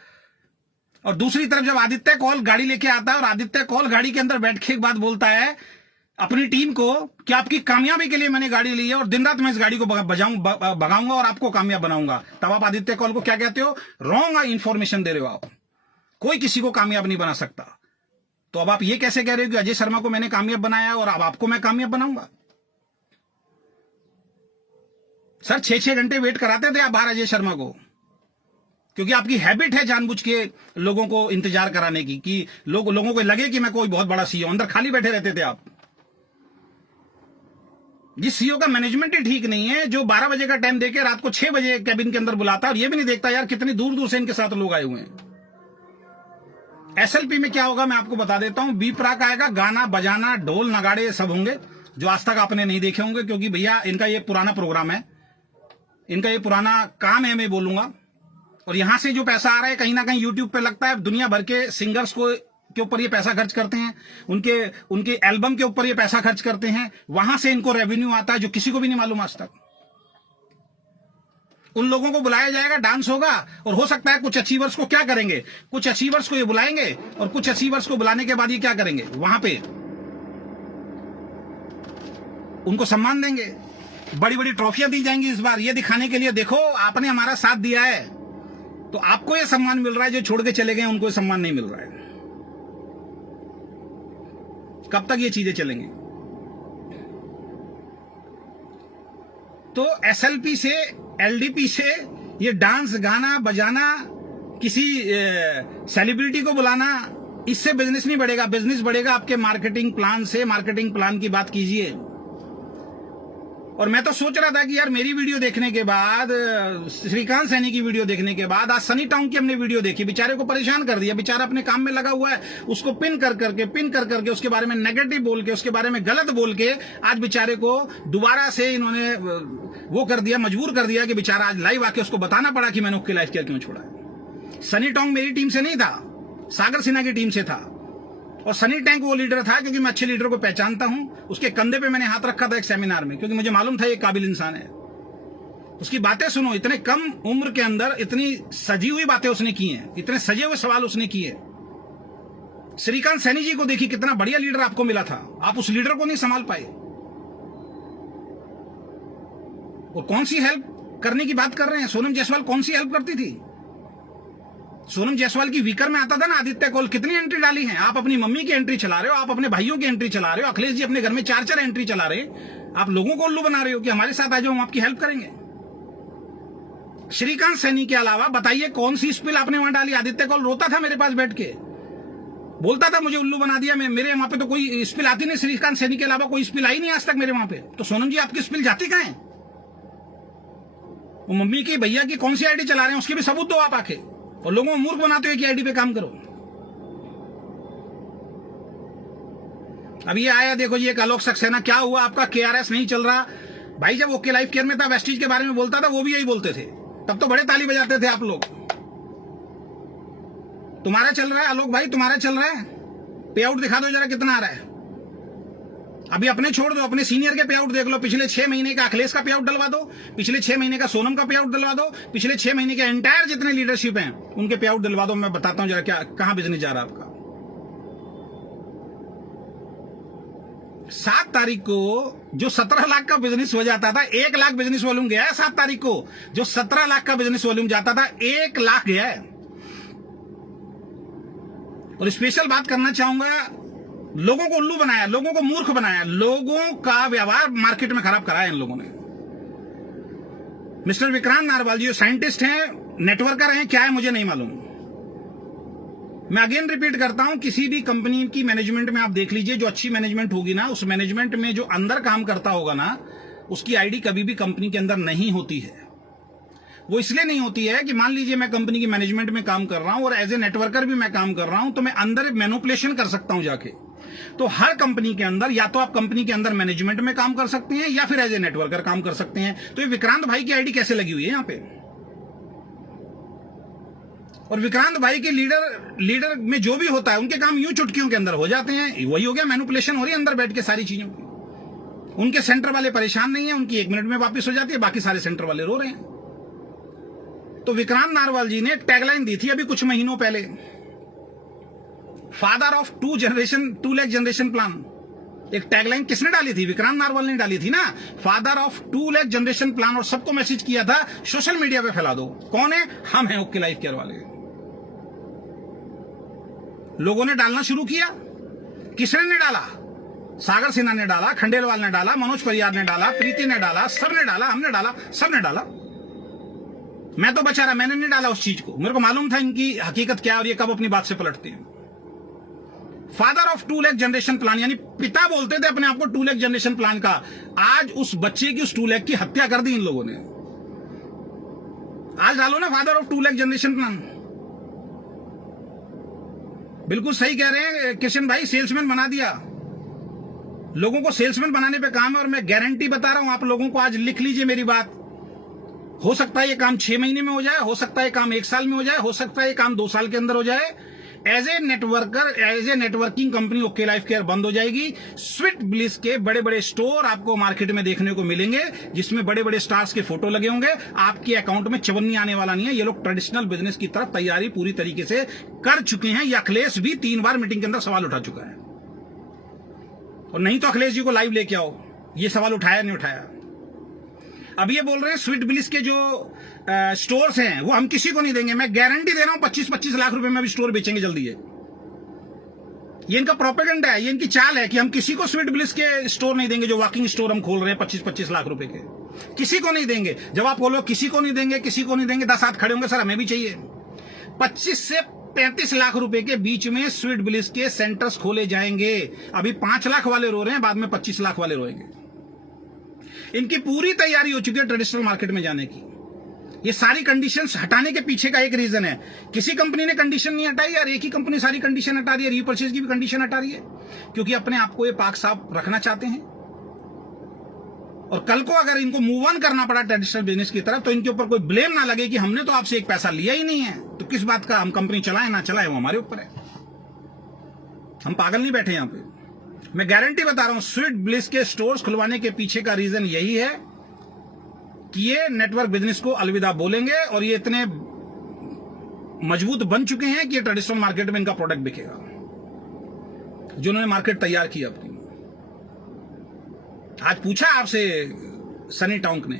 और दूसरी तरफ जब आदित्य कौल गाड़ी लेके आता है और आदित्य कौल गाड़ी के अंदर बैठ के एक बात बोलता है अपनी टीम को कि आपकी कामयाबी के लिए मैंने गाड़ी ली है और दिन रात मैं इस गाड़ी को भगाऊंगा और आपको कामयाब बनाऊंगा, तब आप आदित्य कौल को क्या कहते हो? रॉन्ग इंफॉर्मेशन दे रहे हो आप। कोई किसी को कामयाब नहीं बना सकता। तो अब आप ये कैसे कह रहे हो कि अजय शर्मा को मैंने कामयाब बनाया और अब आपको मैं कामयाब बनाऊंगा? सर 6-6 घंटे वेट कराते थे आप बाहर अजय शर्मा को, क्योंकि आपकी हैबिट है जानबूझ के लोगों को इंतजार कराने की, कि लोगों को लगे कि मैं कोई बहुत बड़ा सीईओ। अंदर खाली बैठे रहते थे आप। जिस सीईओ का मैनेजमेंट ही ठीक नहीं है, जो 12 बजे का टाइम देके रात को 6 बजे कैबिन के अंदर बुलाता और ये भी नहीं देखता यार कितनी दूर दूर से इनके साथ लोग आए हुए हैं। एसएलपी में क्या होगा मैं आपको बता देता हूं। बी प्राक आएगा, गाना बजाना, ढोल नगाड़े सब होंगे जो आज तक आपने नहीं देखे होंगे, क्योंकि भैया इनका ये पुराना प्रोग्राम है, इनका ये पुराना काम है, मैं बोलूंगा। और यहां से जो पैसा आ रहा है कहीं ना कहीं यूट्यूब पे लगता है दुनिया भर के सिंगर्स को के ऊपर ये पैसा खर्च करते हैं, उनके एल्बम के ऊपर ये पैसा खर्च करते हैं, वहां से इनको रेवेन्यू आता है जो किसी को भी नहीं मालूम आज तक। उन लोगों को बुलाया जाएगा, डांस होगा, और हो सकता है कुछ अचीवर्स को क्या करेंगे, कुछ अचीवर्स को ये बुलाएंगे और कुछ अचीवर्स को बुलाने के बाद ये क्या करेंगे, वहां पे उनको सम्मान देंगे, बड़ी बड़ी ट्रॉफियां दी जाएंगी इस बार, ये दिखाने के लिए देखो आपने हमारा साथ दिया है। तो आपको ये सम्मान मिल रहा है, जो छोड़ के चले गए उनको ये सम्मान नहीं मिल रहा है। कब तक ये चीजें चलेंगी? तो एसएलपी से, एलडीपी से ये डांस, गाना बजाना, किसी सेलिब्रिटी को बुलाना, इससे बिजनेस नहीं बढ़ेगा। बिजनेस बढ़ेगा आपके मार्केटिंग प्लान से। मार्केटिंग प्लान की बात कीजिए। और मैं तो सोच रहा था कि यार मेरी वीडियो देखने के बाद, श्रीकांत सैनी की वीडियो देखने के बाद, आज सनी टोंग की हमने वीडियो देखी, बेचारे को परेशान कर दिया। बेचारा अपने काम में लगा हुआ है, उसको पिन कर करके उसके बारे में नेगेटिव बोल के, उसके बारे में गलत बोल के आज बेचारे को दोबारा से इन्होंने वो कर दिया, मजबूर कर दिया कि बेचारा आज लाइव आके उसको बताना पड़ा कि मैंने उसकी लाइफ केयर क्यों छोड़ा है। सनी टोंग मेरी टीम से नहीं था, सागर सिन्हा की टीम से था। और सनी टैंक वो लीडर था क्योंकि मैं अच्छे लीडर को पहचानता हूं। उसके कंधे पे मैंने हाथ रखा था एक सेमिनार में, क्योंकि मुझे मालूम था ये काबिल इंसान है। उसकी बातें सुनो, इतने कम उम्र के अंदर इतनी सजी हुई बातें उसने की हैं, इतने सजे हुए सवाल उसने किए। श्रीकांत सैनी जी को देखिए, कितना बढ़िया लीडर आपको मिला था, आप उस लीडर को नहीं संभाल पाए। और कौन सी हेल्प करने की बात कर रहे हैं? सोनम जायसवाल कौन सी हेल्प करती थी? सोनम जायसवाल की वीकर में आता था ना आदित्य कौल, कितनी एंट्री डाली है? आप अपनी मम्मी की एंट्री चला रहे हो, आप अपने भाइयों की एंट्री चला रहे हो, अखिलेश जी अपने घर में 4-4 एंट्री चला रहे हैं। आप लोगों को उल्लू बना रहे हो कि हमारे साथ आ जाओ, हम आपकी हेल्प करेंगे। श्रीकांत सैनी के अलावा बताइए कौन सी स्पिल आपने वहां डाली? आदित्य कौल रोता था मेरे पास बैठ के, बोलता था मुझे उल्लू बना दिया। मेरे वहां पे तो कोई स्पिल आती नहीं, श्रीकांत सैनी के अलावा कोई स्पिल आई नहीं आज तक मेरे वहां पे। तो सोनम जी आपकी स्पिल जाती कहां है? वो मम्मी की भैया की कौन सी आईडी चला रहे हैं उसके भी सबूत दो आप आके, और लोगों को मूर्ख बनाते हो कि आईडी पे काम करो। अब ये आया देखो जी एक आलोक सक्सेना, क्या हुआ आपका केआरएस नहीं चल रहा? भाई जब ओके लाइफ केयर में था वेस्टीज के बारे में बोलता था, वो भी यही बोलते थे, तब तो बड़े ताली बजाते थे आप लोग। तुम्हारा चल रहा है आलोक भाई, तुम्हारा चल रहा है, पे आउट दिखा दो जरा कितना आ रहा है। अभी अपने छोड़ दो, अपने सीनियर के पे आउट देख लो। पिछले 6 महीने का अखिलेश का पे आउट डलवा दो, पिछले 6 महीने का सोनम का पे आउट डलवा दो, पिछले 6 महीने के एंटायर जितने लीडरशिप हैं उनके पे आउट डलवा दो। मैं बताता हूं जरा क्या कहां बिजनेस जा रहा है आपका। 7 तारीख को जो 17 लाख का बिजनेस हो जाता था, 1 लाख बिजनेस वॉल्यूम गया है 7 तारीख को। जो 17 लाख का बिजनेस वॉल्यूम जाता था 1 लाख गया है। और स्पेशल बात करना चाहूंगा, लोगों को उल्लू बनाया, लोगों को मूर्ख बनाया, लोगों का व्यवहार मार्केट में खराब कराया इन लोगों ने। मिस्टर विक्रांत नारवाल जी जो साइंटिस्ट हैं, नेटवर्कर हैं, क्या है मुझे नहीं मालूम। मैं अगेन रिपीट करता हूं, किसी भी कंपनी की मैनेजमेंट में आप देख लीजिए, जो अच्छी मैनेजमेंट होगी ना, उस मैनेजमेंट में जो अंदर काम करता होगा ना, उसकी आईडी कभी भी कंपनी के अंदर नहीं होती है। वो इसलिए नहीं होती है कि मान लीजिए मैं कंपनी की मैनेजमेंट में काम कर रहा हूं और एज ए नेटवर्कर भी मैं काम कर रहा हूं, तो मैं अंदर मैनिपुलेशन कर सकता हूं जाके। तो हर कंपनी के अंदर या तो आप कंपनी के अंदर मैनेजमेंट में काम कर सकते हैं या फिर एज ए नेटवर्कर काम कर सकते हैं। तो ये विक्रांत भाई की आईडी कैसे लगी हुई है यहां पे? और विक्रांत भाई के लीडर में जो भी होता है उनके काम यूं चुटकियों के अंदर हो जाते हैं। वही हो गया, मैनिपुलेशन हो रही है अंदर बैठ के सारी चीजों की। उनके सेंटर वाले परेशान नहीं है, उनकी 1 मिनट में वापस हो जाती है, बाकी सारे सेंटर वाले रो रहे हैं। तो विक्रांत नारवाल जी ने एक टैगलाइन दी थी अभी कुछ महीनों पहले, father of 2 lakh generation plan. एक टैगलाइन किसने डाली थी? विक्रांत नारवाल ने डाली थी ना, father of 2 lakh generation plan. और सबको मैसेज किया था सोशल मीडिया पे फैला दो। कौन है? हम हैं ओके लाइफ केयर वाले। लोगों ने डालना शुरू किया। किसने डाला? सागर सिन्हा ने डाला, खंडेलवाल ने डाला, मनोज परियार ने डाला, प्रीति ने डाला, सबने डाला, हमने डाला, सबने डाला। मैं तो बचा रहा, मैंने नहीं डाला उस चीज को। मेरे को मालूम था इनकी हकीकत क्या है और ये कब अपनी बात से पलटते हैं। Father of 2 lakh generation plan, यानी पिता बोलते थे अपने आप को 2 लाख जनरेशन प्लान का। आज उस बच्चे की उस 2 लाख की हत्या कर दी इन लोगों ने। आज डालो ना father of 2 lakh generation plan. बिल्कुल सही कह रहे हैं किशन भाई, सेल्समैन बना दिया। लोगों को सेल्समैन बनाने पे काम है। और मैं गारंटी बता रहा हूं आप लोगों को, आज लिख लीजिए मेरी बात। हो सकता है ये काम 6 महीने में हो जाए, हो सकता है ये काम 1 साल में हो जाए, हो सकता है ये काम 2 साल के अंदर हो जाए। As a networker, as a networking company okay life care बंद हो जाएगी। स्वीट ब्लिस के बड़े बड़े स्टोर आपको मार्केट में देखने को मिलेंगे, जिसमें बड़े बड़े स्टार्स के फोटो लगे होंगे। आपके अकाउंट में चवन्नी आने वाला नहीं है। ये लोग ट्रेडिशनल बिजनेस की तरफ तैयारी पूरी तरीके से कर चुके हैं। ये अखिलेश भी 3 बार मीटिंग के अंदर सवाल उठा चुका है। और नहीं तो अखिलेश जी को लाइव लेके आओ, ये सवाल उठाया नहीं उठाया। अब ये बोल रहे हैं स्वीट ब्लिस के जो स्टोर्स हैं वो हम किसी को नहीं देंगे। मैं गारंटी दे रहा हूं 25-25 लाख रुपए में भी स्टोर बेचेंगे जल्दी। ये इनका प्रोपेगेंडा है, ये इनकी चाल है कि हम किसी को स्वीट ब्लिस के स्टोर नहीं देंगे। जो वॉकिंग स्टोर हम खोल रहे हैं 25-25 लाख रुपए के, किसी को नहीं देंगे। जब आप बोलो किसी को नहीं देंगे, किसी को नहीं देंगे, 10 हाथ खड़े होंगे, सर हमें भी चाहिए। 25 से 35 लाख रुपए के बीच में स्वीट ब्लिस के सेंटर्स खोले जाएंगे। अभी 5 लाख वाले रो रहे हैं, बाद में 25 लाख वाले रोएंगे। इनकी पूरी तैयारी हो चुकी है ट्रेडिशनल मार्केट में जाने की। ये सारी कंडीशंस हटाने के पीछे का एक रीजन है। किसी कंपनी ने कंडीशन नहीं हटाई यार, एक ही कंपनी सारी कंडीशन हटा रही है। रीपर्चेज की भी कंडीशन हटा रही है, क्योंकि अपने आप को ये पाक साफ रखना चाहते हैं। और कल को अगर इनको मूव ऑन करना पड़ा ट्रेडिशनल बिजनेस की तरफ, तो इनके ऊपर कोई ब्लेम ना लगे कि हमने तो आपसे एक पैसा लिया ही नहीं है, तो किस बात का हम कंपनी चलाएं ना चलाएं, वो हमारे ऊपर है। हम पागल नहीं बैठे यहां पे। मैं गारंटी बता रहा हूं, स्वीट ब्लिस के स्टोर्स खुलवाने के पीछे का रीजन यही है कि ये नेटवर्क बिजनेस को अलविदा बोलेंगे। और ये इतने मजबूत बन चुके हैं कि ट्रेडिशनल मार्केट में इनका प्रोडक्ट बिकेगा, जिन्होंने मार्केट तैयार की अपनी। आज पूछा आपसे सनी टॉन्क ने,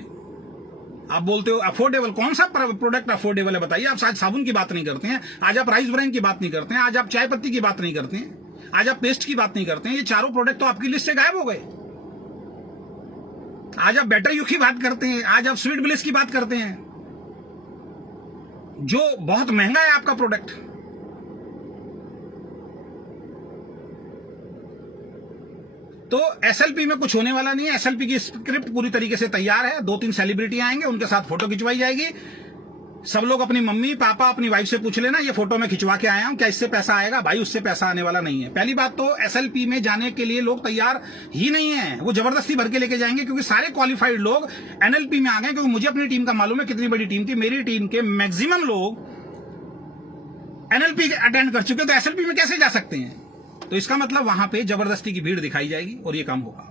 आप बोलते हो अफोर्डेबल, कौन सा प्रोडक्ट अफोर्डेबल है बताइए। आप आज साबुन की बात नहीं करते हैं, आज आप राइस ब्राइन की बात नहीं करते हैं, आज आप चाय पत्ती की बात नहीं करते हैं, आज आप पेस्ट की बात नहीं करते हैं। ये चारों प्रोडक्ट तो आपकी लिस्ट से गायब हो गए। आज आप बेटर यू की बात करते हैं, आज आप स्वीट ब्लिस की बात करते हैं। जो बहुत महंगा है आपका प्रोडक्ट। तो एसएलपी में कुछ होने वाला नहीं है। एसएलपी की स्क्रिप्ट पूरी तरीके से तैयार है। 2-3 सेलिब्रिटी आएंगे, उनके साथ फोटो खिंचवाई जाएगी। सब लोग अपनी मम्मी पापा अपनी वाइफ से पूछ लेना, ये फोटो मैं खिंचवा के आया हूं, क्या इससे पैसा आएगा? भाई उससे पैसा आने वाला नहीं है। पहली बात तो एसएलपी में जाने के लिए लोग तैयार ही नहीं है, वो जबरदस्ती भर के लेके जाएंगे, क्योंकि सारे क्वालिफाइड लोग एनएलपी में आ गए। क्योंकि मुझे अपनी टीम का मालूम है कितनी बड़ी टीम थी। मेरी टीम के मैक्सिमम लोग एनएलपी अटेंड कर चुके, तो एसएलपी में कैसे जा सकते हैं? तो इसका मतलब वहां पे जबरदस्ती की भीड़ दिखाई जाएगी और ये काम होगा।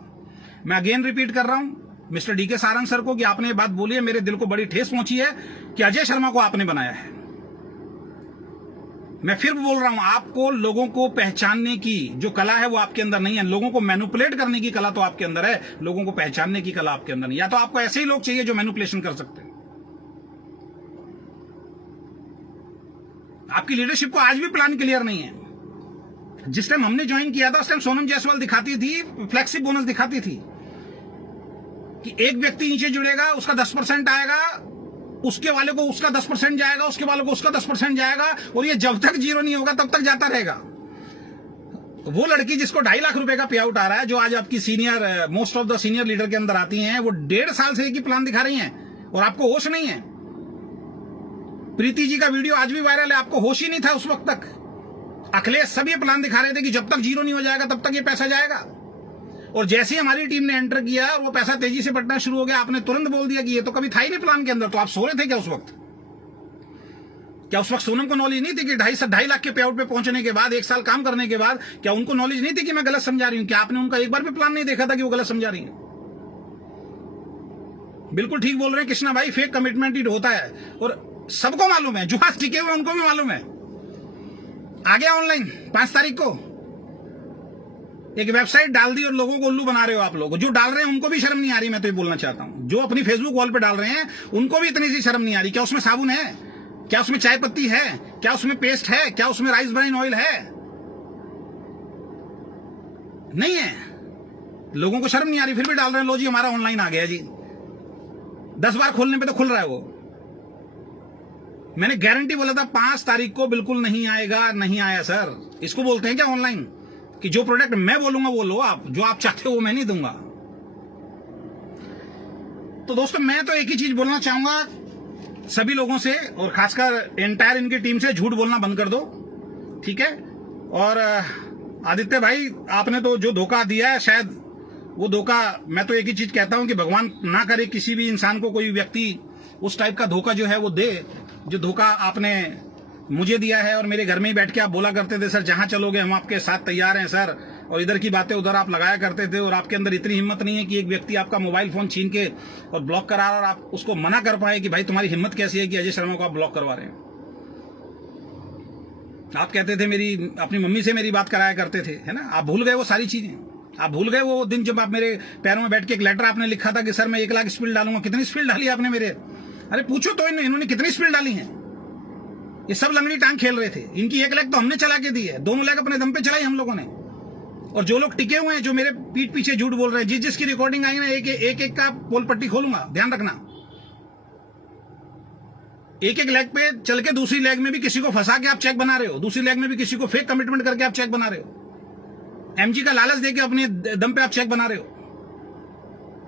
मैं अगेन रिपीट कर रहा हूं मिस्टर डीके सारंग सर को कि आपने ये बात बोली है, मेरे दिल को बड़ी ठेस पहुंची है कि अजय शर्मा को आपने बनाया है। मैं फिर बोल रहा हूं, आपको लोगों को पहचानने की जो कला है वो आपके अंदर नहीं है। लोगों को मैनिपुलेट करने की कला तो आपके अंदर है, लोगों को पहचानने की कला आपके अंदर नहीं। या तो आपको ऐसे ही लोग चाहिए जो मैनिपुलेशन कर सकते हैं। आपकी लीडरशिप को आज भी प्लान क्लियर नहीं है। जिस टाइम हमने ज्वाइन किया था उस टाइम सोनम जायसवाल दिखाती थी, फ्लेक्सी बोनस दिखाती थी कि एक व्यक्ति नीचे जुड़ेगा, उसका 10% आएगा, उसके वाले को उसका 10% जाएगा, उसके वाले को उसका 10% जाएगा, और ये जब तक जीरो नहीं होगा तब तक जाता रहेगा। वो लड़की जिसको 2.5 लाख रुपए का पे आउट आ रहा है, जो आज आपकी senior most of the senior leader के अंदर आती हैं, वो 1.5 साल से एक ही प्लान दिखा रही हैं और आपको होश नहीं है। प्रीति जी का वीडियो आज भी वायरल है, आपको होश ही नहीं था उस वक्त तक। अखिलेश सब ये प्लान दिखा रहे थे कि जब तक जीरो नहीं हो जाएगा तब तक ये पैसा जाएगा। और जैसे ही हमारी टीम ने एंटर किया और वो पैसा तेजी से बढ़ना शुरू हो गया, आपने तुरंत बोल दिया कि ये तो कभी था ही नहीं प्लान के अंदर। तो आप सो रहे थे क्या उस वक्त? क्या उस वक्त सोनम को नॉलेज नहीं थी कि 2.5 लाख के पे आउट पे पहुंचने के बाद 1 साल काम करने के बाद क्या उनको नॉलेज नहीं थी कि मैं गलत समझा रही हूं? क्या आपने उनका एक बार भी प्लान नहीं देखा था कि वो गलत समझा रही है? बिल्कुल ठीक बोल रहे हैं कृष्णा भाई, फेक कमिटमेंट ही होता है और सबको मालूम है। जो आज टिके हुए उनको भी मालूम है। आ गया ऑनलाइन 5 तारीख को एक वेबसाइट डाल दी और लोगों को उल्लू बना रहे हो आप लोग। जो डाल रहे हैं उनको भी शर्म नहीं आ रही। मैं तो ये बोलना चाहता हूं, जो अपनी फेसबुक वॉल पे डाल रहे हैं उनको भी इतनी सी शर्म नहीं आ रही। क्या उसमें साबुन है? क्या उसमें चाय पत्ती है? क्या उसमें पेस्ट है? क्या उसमें राइस ब्राइन ऑयल है? नहीं है। लोगों को शर्म नहीं आ रही, फिर भी डाल रहे हैं। लो जी हमारा ऑनलाइन आ गया जी। 10 बार खोलने पे तो खुल रहा है वो। मैंने गारंटी बोला था 5 तारीख को बिल्कुल नहीं आएगा। नहीं आया सर। इसको बोलते हैं क्या ऑनलाइन? कि जो प्रोडक्ट मैं बोलूंगा वो लो आप, जो आप चाहते हो वो मैं नहीं दूंगा। तो दोस्तों मैं तो एक ही चीज बोलना चाहूंगा सभी लोगों से, और खासकर एंटायर इनकी टीम से, झूठ बोलना बंद कर दो, ठीक है? और आदित्य भाई आपने तो जो धोखा दिया है, शायद वो धोखा, मैं तो एक ही चीज कहता हूं कि भगवान ना करे किसी भी इंसान को, कोई व्यक्ति उस टाइप का धोखा जो है वो दे, जो धोखा आपने मुझे दिया है। और मेरे घर में ही बैठ के आप बोला करते थे सर जहां चलोगे हम आपके साथ तैयार हैं सर, और इधर की बातें उधर आप लगाया करते थे। और आपके अंदर इतनी हिम्मत नहीं है कि एक व्यक्ति आपका मोबाइल फोन छीन के और ब्लॉक करा और आप उसको मना कर पाए कि भाई तुम्हारी हिम्मत कैसी है कि अजय शर्मा को आप ब्लॉक करवा रहे हैं। आप कहते थे मेरी अपनी मम्मी से मेरी बात कराया करते थे, है ना? आप भूल गए वो सारी चीजें। आप भूल गए वो दिन जब आप मेरे पैरों में बैठ के एक लेटर आपने लिखा था कि सर मैं 1 लाख स्पीड डालूंगा। कितनी स्पीड डाली आपने मेरे? अरे पूछो तो इन्होंने कितनी स्पीड डाली है। ये सब लंगड़ी टांग खेल रहे थे। इनकी 1 लाख तो हमने चला के दी है, 2 लाख अपने दम पे चलाई हम लोगों ने। और जो लोग टिके हुए हैं, जो मेरे पीठ पीछे झूठ बोल रहे हैं, जिसकी रिकॉर्डिंग आई ना, एक का पोल पट्टी खोलूंगा, ध्यान रखना। एक लेग पे चल के दूसरी लेग में भी किसी को फंसा के आप चेक बना रहे हो, दूसरी लेग में भी किसी को फेक कमिटमेंट करके आप चेक बना रहे हो, एमजी का लालच देके अपने दम पे आप चेक बना रहे हो।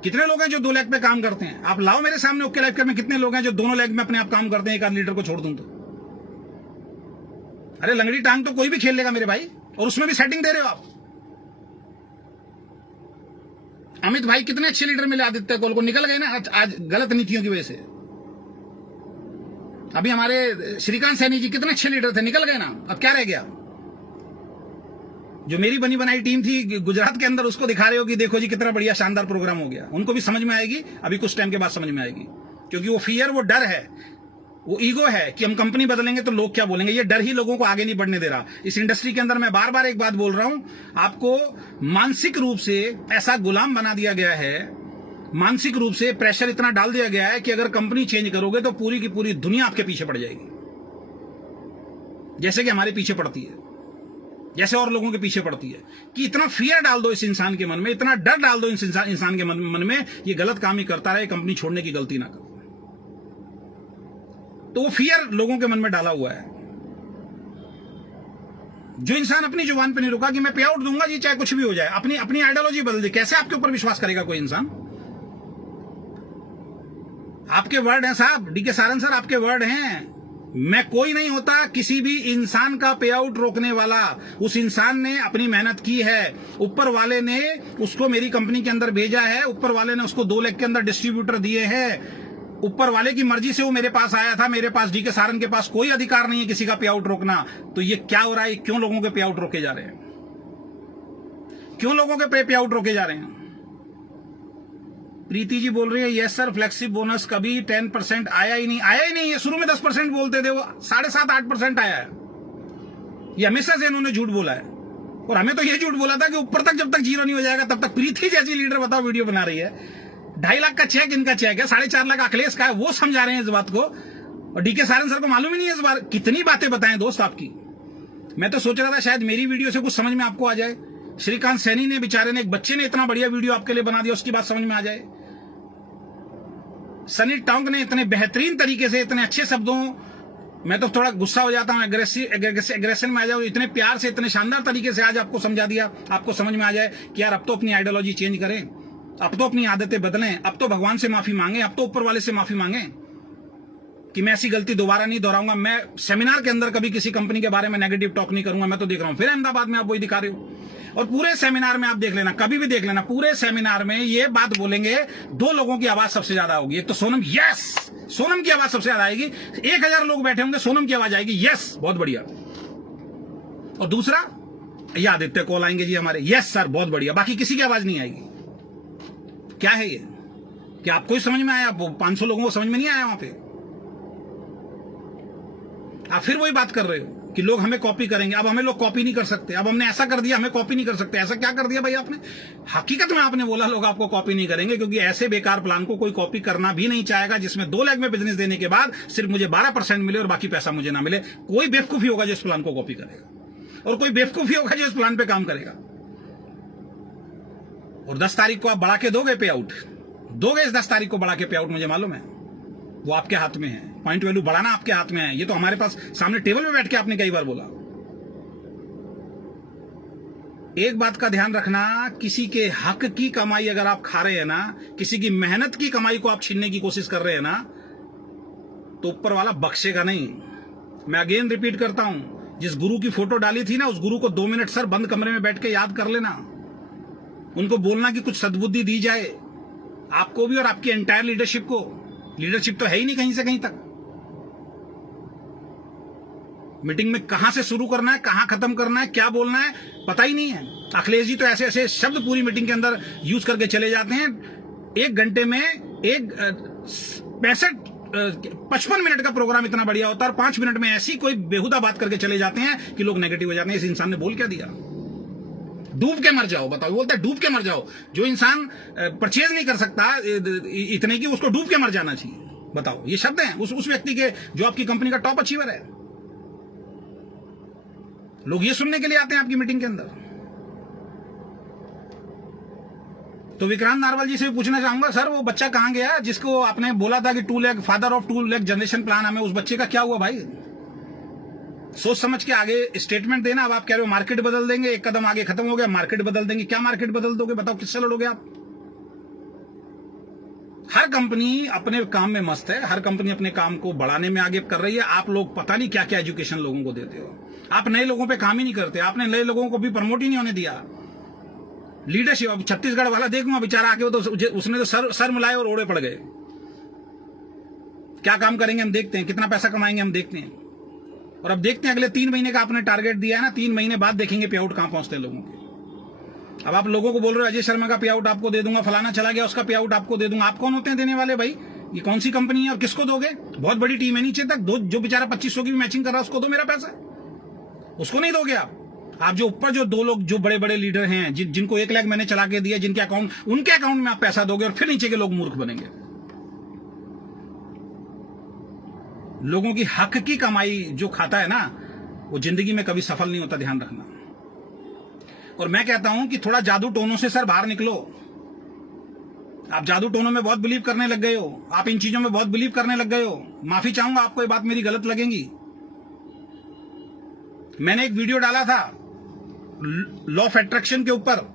कितने लोग हैं जो 2 लेग पे काम करते हैं? आप लाओ मेरे सामने ओके लाइफ में कितने लोग हैं जो दोनों लेग में अपने आप काम करते हैं, एक आध लीडर को छोड़ दूं तो। अरे लंगड़ी टांग तो कोई भी खेल लेगा मेरे भाई, और उसमें भी सेटिंग दे रहे हो आप। अमित भाई कितने अच्छे लीडर मिले आदित्य कोल को, निकल गए ना आज गलत नीतियों की वजह से। अभी हमारे श्रीकांत सैनी जी कितने अच्छे लीडर थे, निकल गए ना। अब क्या रह गया? जो मेरी बनी बनाई टीम थी गुजरात के अंदर, उसको दिखा रहे हो कि देखो जी कितना बढ़िया शानदार प्रोग्राम हो गया। उनको भी समझ में आएगी, अभी कुछ टाइम के बाद समझ में आएगी, क्योंकि वो फियर, वो डर है, वो ईगो है कि हम कंपनी बदलेंगे तो लोग क्या बोलेंगे। ये डर ही लोगों को आगे नहीं बढ़ने दे रहा। इस इंडस्ट्री के अंदर मैं बार बार एक बात बोल रहा हूं, आपको मानसिक रूप से ऐसा गुलाम बना दिया गया है, मानसिक रूप से प्रेशर इतना डाल दिया गया है कि अगर कंपनी चेंज करोगे तो पूरी की पूरी दुनिया आपके पीछे पड़ जाएगी, जैसे कि हमारे पीछे पड़ती है, जैसे और लोगों के पीछे पड़ती है। कि इतना फियर डाल दो इस इंसान के मन में, इतना डर डाल दो इस इंसान के मन में, ये गलत काम ही करता रहे, कंपनी छोड़ने की गलती ना करो। तो वो फियर लोगों के मन में डाला हुआ है। जो इंसान अपनी जुबान पे नहीं रुका कि मैं पे आउट दूंगा जी चाहे कुछ भी हो जाए, अपनी अपनी आइडियोलॉजी बदल दे, कैसे आपके ऊपर विश्वास करेगा कोई इंसान? आपके वर्ड हैं साहब, डीके सारन सर, आपके वर्ड हैं। मैं कोई नहीं होता किसी भी इंसान का पे आउट रोकने वाला। उस इंसान ने अपनी मेहनत की है, ऊपर वाले ने उसको मेरी कंपनी के अंदर भेजा है, ऊपर वाले ने उसको 2 लाख के अंदर डिस्ट्रीब्यूटर दिए हैं, ऊपर वाले की मर्जी से वो मेरे पास आया था। मेरे पास, डीके सारन के पास कोई अधिकार नहीं है किसी का पे आउट रोकना। तो ये क्या हो रहा है? क्यों लोगों के पे आउट रोके जा रहे हैं? क्यों लोगों के पे आउट रोके जा रहे हैं? प्रीति जी बोल रही है यस सर, फ्लेक्सी बोनस कभी 10% आया ही नहीं। आया ही नहीं है, शुरू में 10% बोलते थे, वो 7.5-8% आया है। ये हमेशा से इन्होंने झूठ बोला है, और हमें तो ये झूठ बोला था कि ऊपर तक जब तक जीरो नहीं हो जाएगा तब तक। प्रीति जैसी लीडर बताओ वीडियो बना रही है, 2.5 लाख का चेक इनका चेक है, 4.5 लाख अखिलेश का है, वो समझा रहे हैं इस बात को, और डीके सारन सर को मालूम ही नहीं है इस बार। कितनी बातें बताएं दोस्त आपकी। मैं तो सोच रहा था शायद मेरी वीडियो से कुछ समझ में आपको आ जाए। श्रीकांत सैनी ने, बेचारे ने, एक बच्चे ने इतना बढ़िया वीडियो आपके लिए बना दिया, उसकी बात समझ में आ जाए। सनी टोंग ने इतने बेहतरीन तरीके से, इतने अच्छे शब्दों, मैं तो थोड़ा गुस्सा हो जाता हूं, एग्रेशन में आ जाओ, इतने प्यार से, इतने शानदार तरीके से आज आपको समझा दिया, आपको समझ में आ जाए कि यार अब तो अपनी आइडियोलॉजी चेंज करें, अब तो अपनी आदतें बदलें, अब तो भगवान से माफी मांगे, अब तो ऊपर वाले से माफी मांगे कि मैं ऐसी गलती दोबारा नहीं दोहराऊंगा। मैं सेमिनार के अंदर कभी किसी कंपनी के बारे में नेगेटिव टॉक नहीं करूंगा। मैं तो देख रहा हूं फिर अहमदाबाद में आप वही दिखा रहे हो, और पूरे सेमिनार में आप देख लेना, कभी भी देख लेना, पूरे सेमिनार में ये बात बोलेंगे, 2 लोगों की आवाज सबसे ज्यादा होगी। एक तो सोनम, यस, सोनम की आवाज सबसे ज्यादा आएगी। 1000 लोग बैठे होंगे, सोनम की आवाज आएगी, यस, बहुत बढ़िया। और दूसरा, ये आदित्य कॉल आएंगे जी हमारे, यस सर, बहुत बढ़िया। बाकी किसी की आवाज नहीं आएगी। क्या है ये? क्या आपको ही समझ में आया? 500 लोगों को समझ में नहीं आया वहां पे? आप फिर वही बात कर रहे हो कि लोग हमें कॉपी करेंगे। अब हमें लोग कॉपी नहीं कर सकते, अब हमने ऐसा कर दिया, हमें कॉपी नहीं कर सकते। ऐसा क्या कर दिया भाई आपने? हकीकत में आपने बोला लोग आपको कॉपी नहीं करेंगे, क्योंकि ऐसे बेकार प्लान को कोई कॉपी करना भी नहीं चाहेगा जिसमें 2 लाख में बिजनेस देने के बाद सिर्फ मुझे 12% मिले और बाकी पैसा मुझे ना मिले। कोई बेवकूफी होगा जो इस प्लान को कॉपी करेगा, और कोई बेवकूफी होगा जो इस प्लान पे काम करेगा। और 10 तारीख को आप बढ़ा के दोगे पे आउट, दोगे इस 10 तारीख को बढ़ा के पे आउट, मुझे मालूम है वो आपके हाथ में है। पॉइंट वैल्यू बढ़ाना आपके हाथ में है। ये तो हमारे पास सामने टेबल में बैठ के आपने कई बार बोला। एक बात का ध्यान रखना, किसी के हक की कमाई अगर आप खा रहे हैं ना, किसी की मेहनत की कमाई को आप छीनने की कोशिश कर रहे हैं ना, तो ऊपर वाला बख्शेगा नहीं। मैं अगेन रिपीट करता हूं, जिस गुरु की फोटो डाली थी ना, उस गुरु को 2 मिनट सर बंद कमरे में बैठ के याद कर लेना। उनको बोलना कि कुछ सद्बुद्धि दी जाए आपको भी और आपकी एंटायर लीडरशिप को। लीडरशिप तो है ही नहीं कहीं से कहीं तक। मीटिंग में कहां से शुरू करना है, कहां खत्म करना है, क्या बोलना है, पता ही नहीं है। अखिलेश जी तो ऐसे ऐसे शब्द पूरी मीटिंग के अंदर यूज करके चले जाते हैं। 1 घंटे में 55 मिनट का प्रोग्राम इतना बढ़िया होता है, और 5 मिनट में ऐसी कोई बेहुदा बात करके चले जाते हैं कि लोग नेगेटिव हो जाते हैं। इस इंसान ने बोल क्या दिया? डूब के मर जाओ। बताओ, बोलता है डूब के मर जाओ। जो इंसान परचेज नहीं कर सकता इतने की, उसको डूब के मर जाना चाहिए। बताओ, ये शब्द हैं उस व्यक्ति के जो आपकी कंपनी का टॉप अचीवर है। लोग ये सुनने के लिए आते हैं आपकी मीटिंग के अंदर। तो विक्रांत नारवाल जी से भी पूछना चाहूंगा, सर वो बच्चा कहां गया जिसको आपने बोला था कि 2 lakh, father of 2 lakh generation plan हमें, उस बच्चे का क्या हुआ भाई? सोच समझ के आगे स्टेटमेंट देना। अब आप कह रहे हो मार्केट बदल देंगे, 1 कदम आगे खत्म हो गया, मार्केट बदल देंगे। क्या मार्केट बदल दोगे? बताओ, किससे लड़ोगे आप? हर कंपनी अपने काम में मस्त है, हर कंपनी अपने काम को बढ़ाने में आगे कर रही है। आप लोग पता नहीं क्या क्या एजुकेशन लोगों को देते हो। आप नए लोगों पे काम ही नहीं करते, आपने नए लोगों को भी प्रमोट ही नहीं होने दिया। लीडरशिप, अब छत्तीसगढ़ वाला देखूंगा बेचारा आके, वो तो उसने तो सर मिलाए और ओढ़े पड़ गए। क्या काम करेंगे हम देखते हैं, कितना पैसा कमाएंगे हम देखते हैं। और अब देखते हैं अगले 3 महीने का आपने टारगेट दिया है ना, 3 महीने बाद देखेंगे पे आउट कहां पहुंचते हैं लोगों के। अब आप लोगों को बोल रहे हो अजय शर्मा का पे आउट आपको दे दूंगा, फलाना चला गया उसका पे आउट आपको दे दूंगा। आप कौन होते हैं देने वाले भाई? ये कौन सी कंपनी है और किसको दोगे? बहुत बड़ी टीम है नीचे तक। जो बेचारा 2500 की भी मैचिंग कर रहा है उसको दो मेरा पैसा, उसको नहीं दोगे आप जो ऊपर जो 2 लोग जो बड़े बड़े लीडर हैं, जिनको 1 लाख मैंने चला के दिया, जिनके अकाउंट, उनके अकाउंट में आप पैसा दोगे, और फिर नीचे के लोग मूर्ख बनेंगे। लोगों की हक की कमाई जो खाता है ना, वो जिंदगी में कभी सफल नहीं होता, ध्यान रखना। और मैं कहता हूं कि थोड़ा जादू टोनों से सर बाहर निकलो। आप जादू टोनों में बहुत बिलीव करने लग गए हो, आप इन चीजों में बहुत बिलीव करने लग गए हो। माफी चाहूंगा, आपको ये बात मेरी गलत लगेगी। मैंने एक वीडियो डाला था लॉ ऑफ अट्रैक्शन के ऊपर।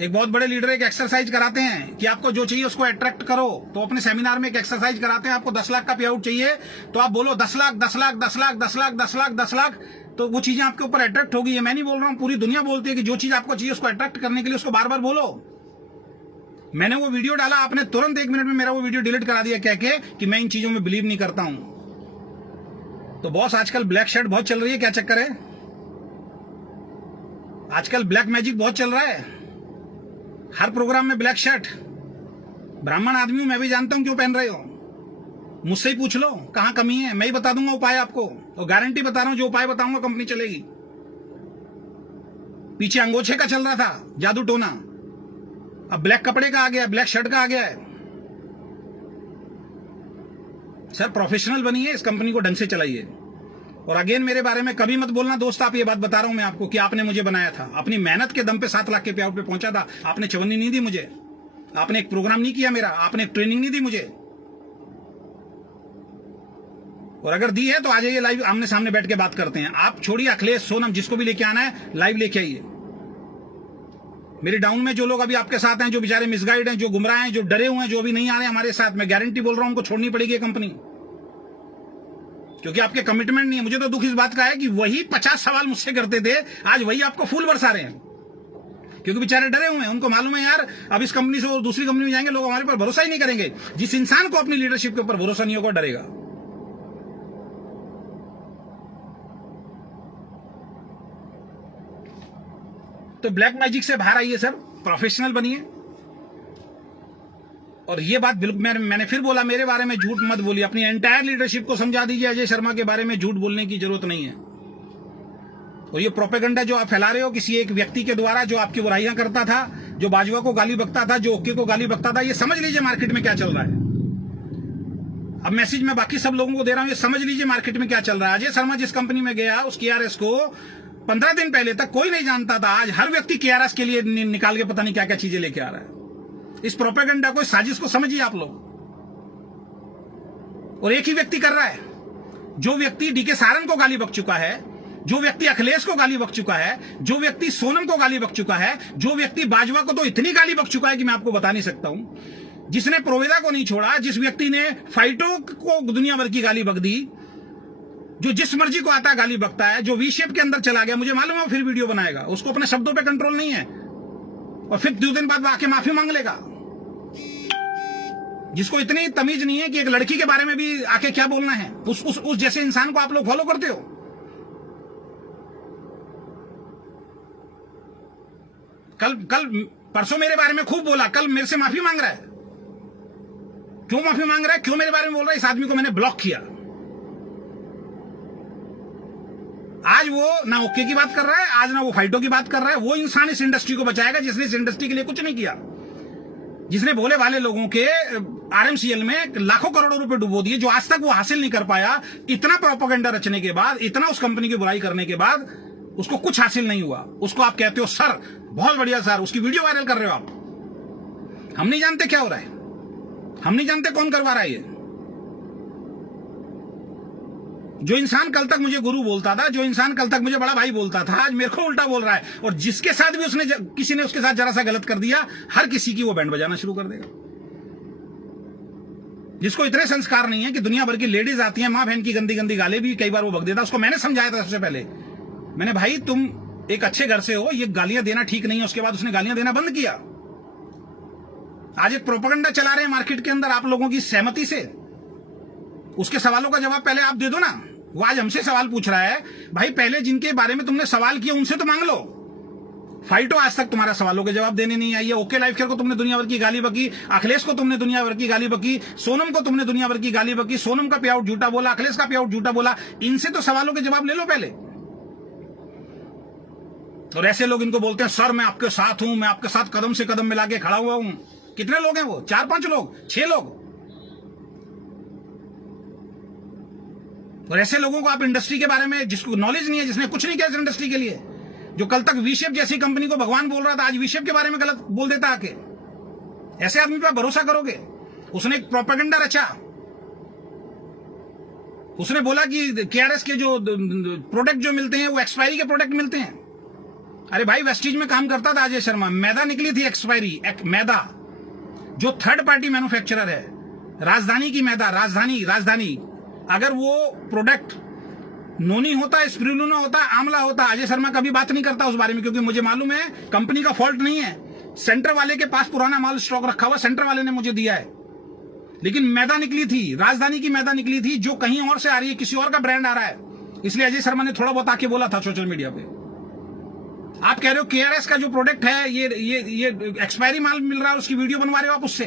एक बहुत बड़े लीडर एक एक्सरसाइज कराते हैं कि आपको जो चाहिए उसको अट्रैक्ट करो। तो अपने सेमिनार में एक एक्सरसाइज कराते हैं, आपको 10 लाख का पे आउट चाहिए तो आप बोलो 10 लाख 10 लाख 10 लाख 10 लाख 10 लाख 10 लाख, तो वो चीजें आपके ऊपर अट्रैक्ट होगी। ये मैं नहीं बोल रहा हूं, पूरी दुनिया बोलती है कि जो चीज आपको चाहिए उसको अट्रैक्ट करने के लिए उसको बार बार बोलो। मैंने वो वीडियो डाला, आपने तुरंत 1 मिनट में मेरा वो वीडियो डिलीट करा दिया कह के कि मैं इन चीजों में बिलीव नहीं करता हूं। तो बॉस, आजकल ब्लैक शर्ट बहुत चल रही है, क्या चक्कर है? आजकल ब्लैक मैजिक बहुत चल रहा है, हर प्रोग्राम में ब्लैक शर्ट। ब्राह्मण आदमी हूं, मैं भी जानता हूं क्यों पहन रहे हो। मुझसे ही पूछ लो कहां कमी है, मैं ही बता दूंगा उपाय आपको, और गारंटी बता रहा हूं जो उपाय बताऊंगा कंपनी चलेगी। पीछे अंगोछे का चल रहा था जादू टोना, अब ब्लैक कपड़े का आ गया, ब्लैक शर्ट का आ गया है। सर प्रोफेशनल बनिए, इस कंपनी को ढंग से चलाइए। और अगेन मेरे बारे में कभी मत बोलना दोस्त, आप ये बात बता रहा हूं मैं आपको कि आपने मुझे बनाया था। अपनी मेहनत के दम पे 7 लाख के पे आउट पे पहुंचा था। आपने चवन्नी नहीं दी मुझे, आपने एक प्रोग्राम नहीं किया मेरा, आपने एक ट्रेनिंग नहीं दी मुझे। और अगर दी है तो आ जाइए लाइव, आमने सामने बैठ के बात करते हैं। आप छोड़िए अखिलेश, सोनम, जिसको भी लेके आना है लाइव लेके आइए। मेरे डाउन में जो लोग अभी आपके साथ हैं, जो बेचारे मिसगाइड हैं, जो गुमराह हैं, जो डरे हुए हैं, जो अभी नहीं आ रहे हमारे साथ, मैं गारंटी बोल रहा हूं उनको छोड़नी पड़ेगी कंपनी, क्योंकि आपके कमिटमेंट नहीं है। मुझे तो दुख इस बात का है कि वही 50 सवाल मुझसे करते थे, आज वही आपको फूल बरसा रहे हैं, क्योंकि बेचारे डरे हुए हैं। उनको मालूम है यार अब इस कंपनी से और दूसरी कंपनी में जाएंगे लोग हमारे पर भरोसा ही नहीं करेंगे। जिस इंसान को अपनी लीडरशिप के ऊपर भरोसा नहीं होगा डरेगा। तो ब्लैक मैजिक से बाहर आइए सर, प्रोफेशनल बनिए। और ये बात बिल्कुल मैंने फिर बोला, मेरे बारे में झूठ मत बोलिए, अपनी एंटायर लीडरशिप को समझा दीजिए अजय शर्मा के बारे में झूठ बोलने की जरूरत नहीं है। और ये प्रोपेगेंडा जो आप फैला रहे हो किसी एक व्यक्ति के द्वारा, जो आपकी बुराइयां करता था, जो बाजवा को गाली बकता था, जो ओके को गाली बकता था, ये समझ लीजिए मार्केट में क्या चल रहा है। अब मैसेज मैं बाकी सब लोगों को दे रहा हूं, ये समझ लीजिए मार्केट में क्या चल रहा है। अजय शर्मा जिस कंपनी में गया उस केआरएस को 15 दिन पहले तक कोई नहीं जानता था, आज हर व्यक्ति केआरएस के लिए निकाल के पता नहीं क्या क्या चीजें लेके आ रहा है। इस प्रोपेगेंडा को, इस साजिश को समझिए आप लोग। और एक ही व्यक्ति कर रहा है, जो व्यक्ति डीके सारन को गाली बक चुका है, जो व्यक्ति अखिलेश को गाली बक चुका है, जो व्यक्ति सोनम को गाली बक चुका है, जो व्यक्ति बाजवा को तो इतनी गाली बक चुका है कि मैं आपको बता नहीं सकता हूं, जिसने प्रोवेदा को नहीं छोड़ा, जिस व्यक्ति ने फाइटो को दुनिया भर की गाली बक दी, जो जिस मर्जी को आता गाली बकता है, जो वी शेप के अंदर चला गया, मुझे मालूम है फिर वीडियो बनाएगा, उसको अपने शब्दों पे कंट्रोल नहीं है, और फिर 2 दिन बाद आके माफी मांग लेगा। जिसको इतनी तमीज नहीं है कि एक लड़की के बारे में भी आके क्या बोलना है, उस जैसे इंसान को आप लोग फॉलो करते हो। कल परसों मेरे बारे में खूब बोला, कल मेरे से माफी मांग रहा है। क्यों माफी मांग रहा है, क्यों मेरे बारे में बोल रहा है? इस आदमी को मैंने ब्लॉक किया। आज वो ना ओके की बात कर रहा है, आज ना वो फाइटो की बात कर रहा है। वो इंसान इस इंडस्ट्री को बचाएगा जिसने इस इंडस्ट्री के लिए कुछ नहीं किया, जिसने भोले भाले लोगों के आरएमसीएल में लाखों करोड़ों रुपए डुबो दिए, जो आज तक वो हासिल नहीं कर पाया। इतना प्रोपेगेंडा रचने के बाद, इतना उस कंपनी की बुराई करने के बाद उसको कुछ हासिल नहीं हुआ। उसको आप कहते हो सर बहुत बढ़िया सर, उसकी वीडियो वायरल कर रहे हो आप। हम नहीं जानते क्या हो रहा है, हम नहीं जानते कौन करवा रहा है ये। जो इंसान कल तक मुझे गुरु बोलता था, जो इंसान कल तक मुझे बड़ा भाई बोलता था, आज मेरे को उल्टा बोल रहा है। और जिसके साथ भी किसी ने उसके साथ जरा सा गलत कर दिया, हर किसी की वो बैंड बजाना शुरू कर देगा। जिसको इतने संस्कार नहीं है कि दुनिया भर की लेडीज आती हैं, मां बहन की गंदी गंदी गालें भी कई बार वो बक देता। उसको मैंने समझाया था सबसे पहले, मैंने भाई तुम एक अच्छे घर से हो, ये गालियां देना ठीक नहीं है। उसके बाद उसने गालियां देना बंद किया। आज एक प्रोपेगेंडा चला रहे हैं मार्केट के अंदर आप लोगों की सहमति से। उसके सवालों का जवाब पहले आप दे दो ना। वो आज हमसे सवाल पूछ रहा है, भाई पहले जिनके बारे में तुमने सवाल किया उनसे तो मांग लो। फाइटो आज तक तुम्हारा सवालों के जवाब देने नहीं आई है। ओके लाइफ केयर को तुमने दुनिया भर की गाली बकी, अखिलेश को तुमने दुनिया भर की गाली बकी, सोनम को तुमने दुनिया भर की गाली बकी। सोनम का पे आउट झूठा बोला, अखिलेश का पे आउट झूठा बोला। इनसे तो सवालों के जवाब ले लो पहले। और ऐसे लोग इनको बोलते हैं सर मैं आपके साथ हूं, मैं आपके साथ कदम से कदम मिला के खड़ा हुआ हूं। कितने लोग हैं वो? 4-5 लोग, 6 लोग। और ऐसे लोगों को आप इंडस्ट्री के बारे में, जिसको नॉलेज नहीं है, जिसने कुछ नहीं किया इस इंडस्ट्री के लिए, जो कल तक वी-शेप जैसी कंपनी को भगवान बोल रहा था, आज वी-शेप के बारे में गलत बोल देता आके। ऐसे आदमी पर भरोसा करोगे? उसने एक प्रोपेगेंडा रचा, उसने बोला कि केआरएस के जो प्रोडक्ट जो मिलते हैं वो एक्सपायरी के प्रोडक्ट मिलते हैं। अरे भाई, वेस्टीज में काम करता था अजय शर्मा, मैदा निकली थी एक्सपायरी, मैदा जो थर्ड पार्टी मैन्युफैक्चरर है, राजधानी की मैदा, राजधानी, अगर वो प्रोडक्ट नोनी होता, स्पिरुलिना होता, आंवला होता, अजय शर्मा कभी बात नहीं करता उस बारे में, क्योंकि मुझे मालूम है कंपनी का फॉल्ट नहीं है, सेंटर वाले के पास पुराना माल स्टॉक रखा हुआ, सेंटर वाले ने मुझे दिया है। लेकिन मैदा निकली थी, राजधानी की मैदा निकली थी, जो कहीं और से आ रही है, किसी और का ब्रांड आ रहा है, इसलिए अजय शर्मा ने थोड़ा बहुत आके बोला था सोशल मीडिया पे। आप कह रहे हो केआरएस का जो प्रोडक्ट है ये एक्सपायरी माल मिल रहा है, उसकी वीडियो बनवा रहे हो आप, उससे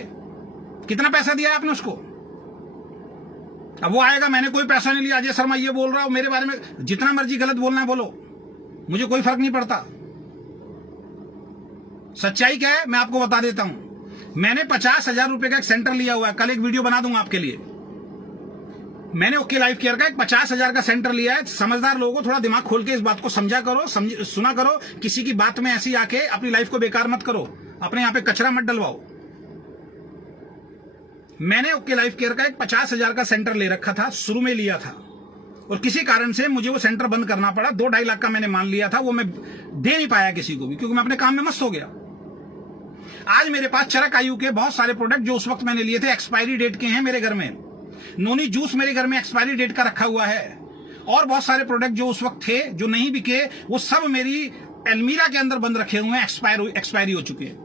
कितना पैसा दिया है आपने उसको? अब वो आएगा, मैंने कोई पैसा नहीं लिया, अजय शर्मा ये बोल रहा हूं मेरे बारे में, जितना मर्जी गलत बोलना है बोलो, मुझे कोई फर्क नहीं पड़ता। सच्चाई क्या है मैं आपको बता देता हूं। मैंने 50,000 रुपए का एक सेंटर लिया हुआ है, कल एक वीडियो बना दूंगा आपके लिए। मैंने ओके लाइफ केयर का एक 50,000 का सेंटर लिया है। समझदार लोगों को थोड़ा दिमाग खोल के इस बात को समझा करो, सुना करो, किसी की बात में ऐसी आके अपनी लाइफ को बेकार मत करो, अपने यहां पे कचरा मत डलवाओ। मैंने ओके लाइफ केयर का एक 50,000 का सेंटर ले रखा था, शुरू में लिया था, और किसी कारण से मुझे वो सेंटर बंद करना पड़ा। 2-2.5 लाख का मैंने मान लिया था, वो मैं दे नहीं पाया किसी को भी, क्योंकि मैं अपने काम में मस्त हो गया। आज मेरे पास चरक आयु के बहुत सारे प्रोडक्ट जो उस वक्त मैंने लिए थे एक्सपायरी डेट के हैं मेरे घर में। नोनी जूस मेरे घर में एक्सपायरी डेट का रखा हुआ है, और बहुत सारे प्रोडक्ट जो उस वक्त थे जो नहीं बिके, वो सब मेरी अलमीरा के अंदर बंद रखे हुए हैं, एक्सपायरी हो चुके हैं।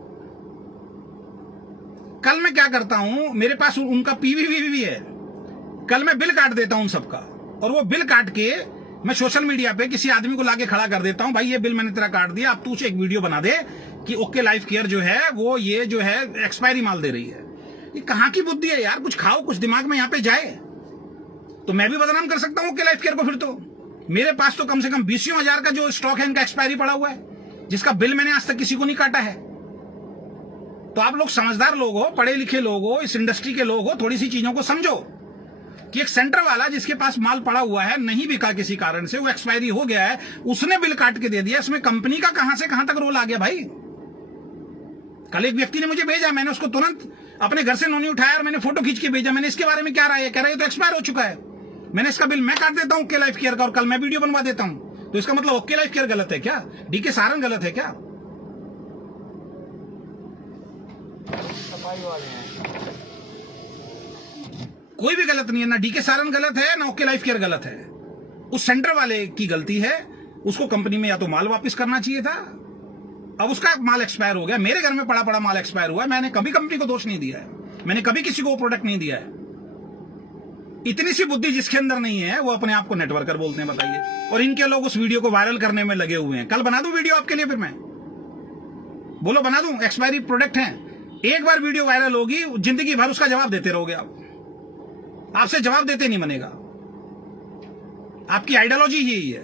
कल मैं क्या करता हूं, मेरे पास उनका पीवी भी है, कल मैं बिल काट देता हूं उन सबका, और वो बिल काट के मैं सोशल मीडिया पे किसी आदमी को लाके खड़ा कर देता हूं, भाई ये बिल मैंने तेरा काट दिया, अब तू एक वीडियो बना दे कि ओके लाइफ केयर जो है वो ये जो है एक्सपायरी माल दे रही है। ये कहां की बुद्धि है यार? कुछ खाओ, कुछ दिमाग में यहां पे जाए तो मैं भी बदनाम कर सकता हूं ओके लाइफ केयर को। फिर तो मेरे पास तो कम से कम 20,000 का जो स्टॉक है इनका एक्सपायरी पड़ा हुआ है, जिसका बिल मैंने आज तक किसी को नहीं काटा है। तो आप लोग समझदार लोग हो, पढ़े लिखे लोग हो, इस इंडस्ट्री के लोग हो, थोड़ी सी चीजों को समझो कि एक सेंटर वाला जिसके पास माल पड़ा हुआ है, नहीं बिका किसी कारण से, वो एक्सपायरी हो गया है, उसने बिल काट के दे दिया, इसमें कंपनी का कहां से कहां तक रोल आ गया भाई? कल एक व्यक्ति ने मुझे भेजा, मैंने उसको तुरंत अपने घर से नोनी उठाया और मैंने फोटो खींच के भेजा, मैंने इसके बारे में क्या राय है? कह रहा है तो एक्सपायर हो चुका है, मैंने इसका बिल मैं काट देता हूं ओके लाइफ केयर का, और कल मैं वीडियो बनवा देता हूं। तो इसका मतलब ओके लाइफ केयर गलत है क्या? डीके सारंग गलत है क्या? कोई भी गलत नहीं है, ना डीके सारंग गलत है, ना ओके लाइफ केयर गलत है। उस सेंटर वाले की गलती है, उसको कंपनी में या तो माल वापस करना चाहिए था। अब उसका माल एक्सपायर हो गया, मेरे घर में पड़ा माल एक्सपायर हुआ है, मैंने कभी कंपनी को दोष नहीं दिया है, मैंने कभी किसी को वो प्रोडक्ट नहीं दिया है। इतनी सी बुद्धि जिसके अंदर नहीं है वो अपने आप को नेटवर्कर बोलते हैं, बताइए। और इनके लोग उस वीडियो को वायरल करने में लगे हुए हैं। कल बना दूं वीडियो आपके लिए, फिर मैं बोलो बना दूं, एक्सपायरी प्रोडक्ट हैं, एक बार वीडियो वायरल होगी, जिंदगी भर उसका जवाब देते रहोगे आप, आपसे जवाब देते नहीं बनेगा। आपकी आइडियोलॉजी ही यही है,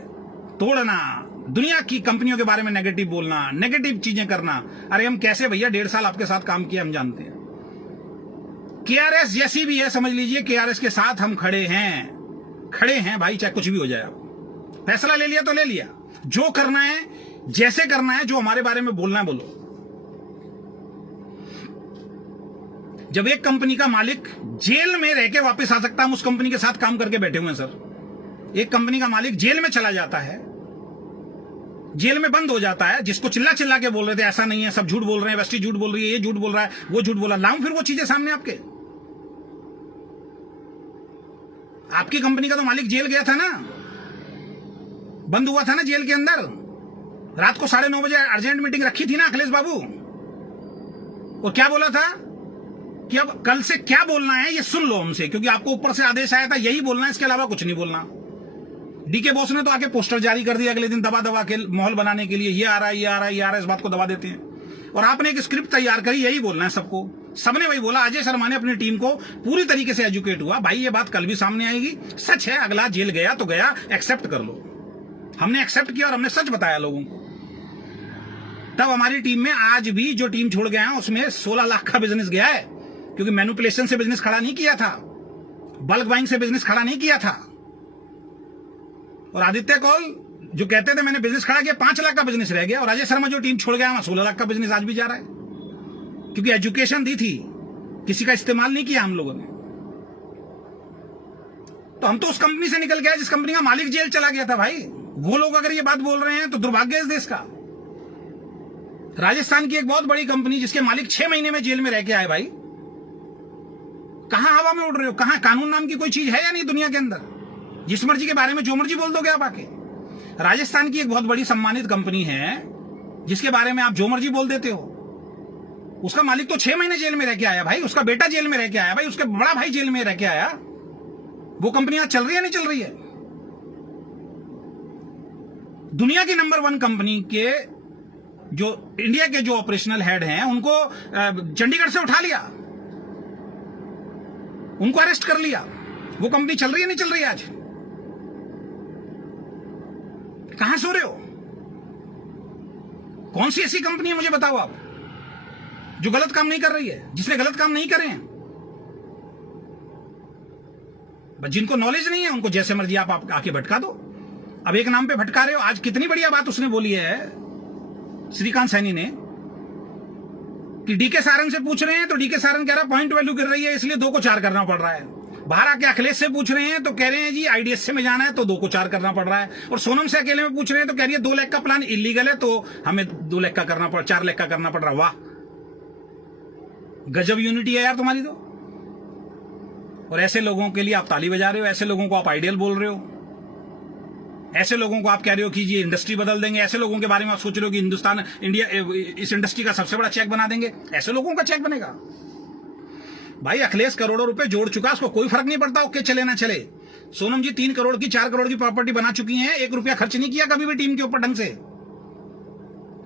तोड़ना, दुनिया की कंपनियों के बारे में नेगेटिव बोलना, नेगेटिव चीजें करना। अरे हम कैसे भैया 1.5 साल आपके साथ काम किया, हम जानते हैं। केआरएस जैसी भी है समझ लीजिए, केआरएस के साथ हम खड़े हैं भाई, चाहे कुछ भी हो जाए। आप फैसला ले लिया तो ले लिया, जो करना है जैसे करना है, जो हमारे बारे में बोलना है बोलो। जब एक कंपनी का मालिक जेल में रह के वापस आ सकता है, हम उस कंपनी के साथ काम करके बैठे हुए हैं सर। एक कंपनी का मालिक जेल में चला जाता है, जेल में बंद हो जाता है, जिसको चिल्ला के बोल रहे थे ऐसा नहीं है, सब झूठ बोल रहे हैं, वेस्टी झूठ बोल रही है, ये झूठ बोल रहा है, वो झूठ बोला, लाऊं फिर वो चीजें सामने आपकी कंपनी का तो मालिक जेल गया था ना, बंद हुआ था ना जेल के अंदर। रात को 9:30 बजे अर्जेंट मीटिंग रखी थी ना अखिलेश बाबू, और क्या बोला था कि अब कल से क्या बोलना है ये सुन लो हमसे, क्योंकि आपको ऊपर से आदेश आया था यही बोलना है, इसके अलावा कुछ नहीं बोलना। डीके बॉस ने तो आके पोस्टर जारी कर दिया अगले दिन, दबा के माहौल बनाने के लिए, ये आ रहा है, ये आ रहा है, ये आ रहा है, इस बात को दबा देते हैं। और आपने एक स्क्रिप्ट तैयार करी, यही बोलना है सबको, सबने वही बोला। अजय शर्मा ने अपनी टीम को पूरी तरीके से एजुकेट हुआ, भाई ये बात कल भी सामने आएगी, सच है, अगला जेल गया तो गया, एक्सेप्ट कर लो। हमने एक्सेप्ट किया और हमने सच बताया लोगों को। तब हमारी टीम में आज भी जो टीम छोड़ गया है उसमें 16 लाख का बिजनेस गया है, क्योंकि मैनिपुलेशन से बिजनेस खड़ा नहीं किया था, बल्क बाइंग से बिजनेस खड़ा नहीं किया था। और आदित्य कौल जो कहते थे मैंने बिजनेस खड़ा किया, 5 लाख का बिजनेस रह गया, और राजेश शर्मा जो टीम छोड़ गया वहां 16 लाख का बिजनेस आज भी जा रहा है, क्योंकि एजुकेशन दी थी, किसी का इस्तेमाल नहीं किया हम लोगों ने। तो हम तो उस कंपनी से निकल गए जिस कंपनी का मालिक जेल चला गया था भाई। वो लोग अगर ये बात बोल रहे हैं तो दुर्भाग्य इस देश का। राजस्थान की एक बहुत बड़ी कंपनी जिसके मालिक 6 महीने में जेल में रह के आए भाई, कहां हवा में उड़ रहे हो? कहां कानून नाम की कोई चीज है या नहीं दुनिया के अंदर? जिस मर्जी के बारे में जो मर्जी बोल दोगे आप आके। राजस्थान की एक बहुत बड़ी सम्मानित कंपनी है जिसके बारे में आप जो मर्जी बोल देते हो, उसका मालिक तो 6 महीने जेल में रह के आया भाई, उसका बेटा जेल में रह के आया भाई, उसका बड़ा भाई जेल में रह के आया। वो कंपनी आज चल रही है नहीं चल रही है? दुनिया की नंबर 1 कंपनी के जो इंडिया के जो ऑपरेशनल हेड हैं उनको चंडीगढ़ से उठा लिया, उनको अरेस्ट कर लिया। वो कंपनी चल रही है नहीं चल रही है आज? कहां सो रहे हो? कौन सी ऐसी कंपनी है मुझे बताओ आप जो गलत काम नहीं कर रही है, जिसने गलत काम नहीं करे हैं? बस जिनको नॉलेज नहीं है उनको जैसे मर्जी आप आके भटका दो। अब एक नाम पे भटका रहे हो। आज कितनी बढ़िया बात उसने बोली है श्रीकांत सैनी ने कि डीके सारंग से पूछ रहे हैं तो डीके सारंग कह रहा पॉइंट वैल्यू गिर रही है इसलिए 2 को 4 करना पड़ रहा है। बाहर आके अखिलेश से पूछ रहे हैं तो कह रहे हैं जी आईडीएससी में जाना है तो 2 को 4 करना पड़ रहा है। और सोनम से अकेले में पूछ रहे हैं तो कह रही है 2 लाख का प्लान इलीगल है तो हमें 2 लाख का करना पड़ 4 लाख का करना पड़ रहा। वाह, गजब यूनिटी है यार तुम्हारी तो। और ऐसे लोगों के लिए आप ताली बजा रहे हो, ऐसे लोगों को आप आइडियल बोल रहे हो, ऐसे लोगों को आप कह रहे हो कि ये इंडस्ट्री बदल देंगे, ऐसे लोगों के बारे में आप सोच रहे हो कि हिंदुस्तान इंडिया इस इंडस्ट्री का सबसे बड़ा चेक बना देंगे। ऐसे लोगों का चेक बनेगा भाई? अखिलेश करोड़ों रुपए जोड़ चुका, उसको कोई फर्क नहीं पड़ता ओके चले ना चले। सोनम जी 3 करोड़ की 4 करोड़ की प्रॉपर्टी बना चुकी हैं, 1 रुपया खर्च नहीं किया कभी भी टीम के ऊपर ढंग से,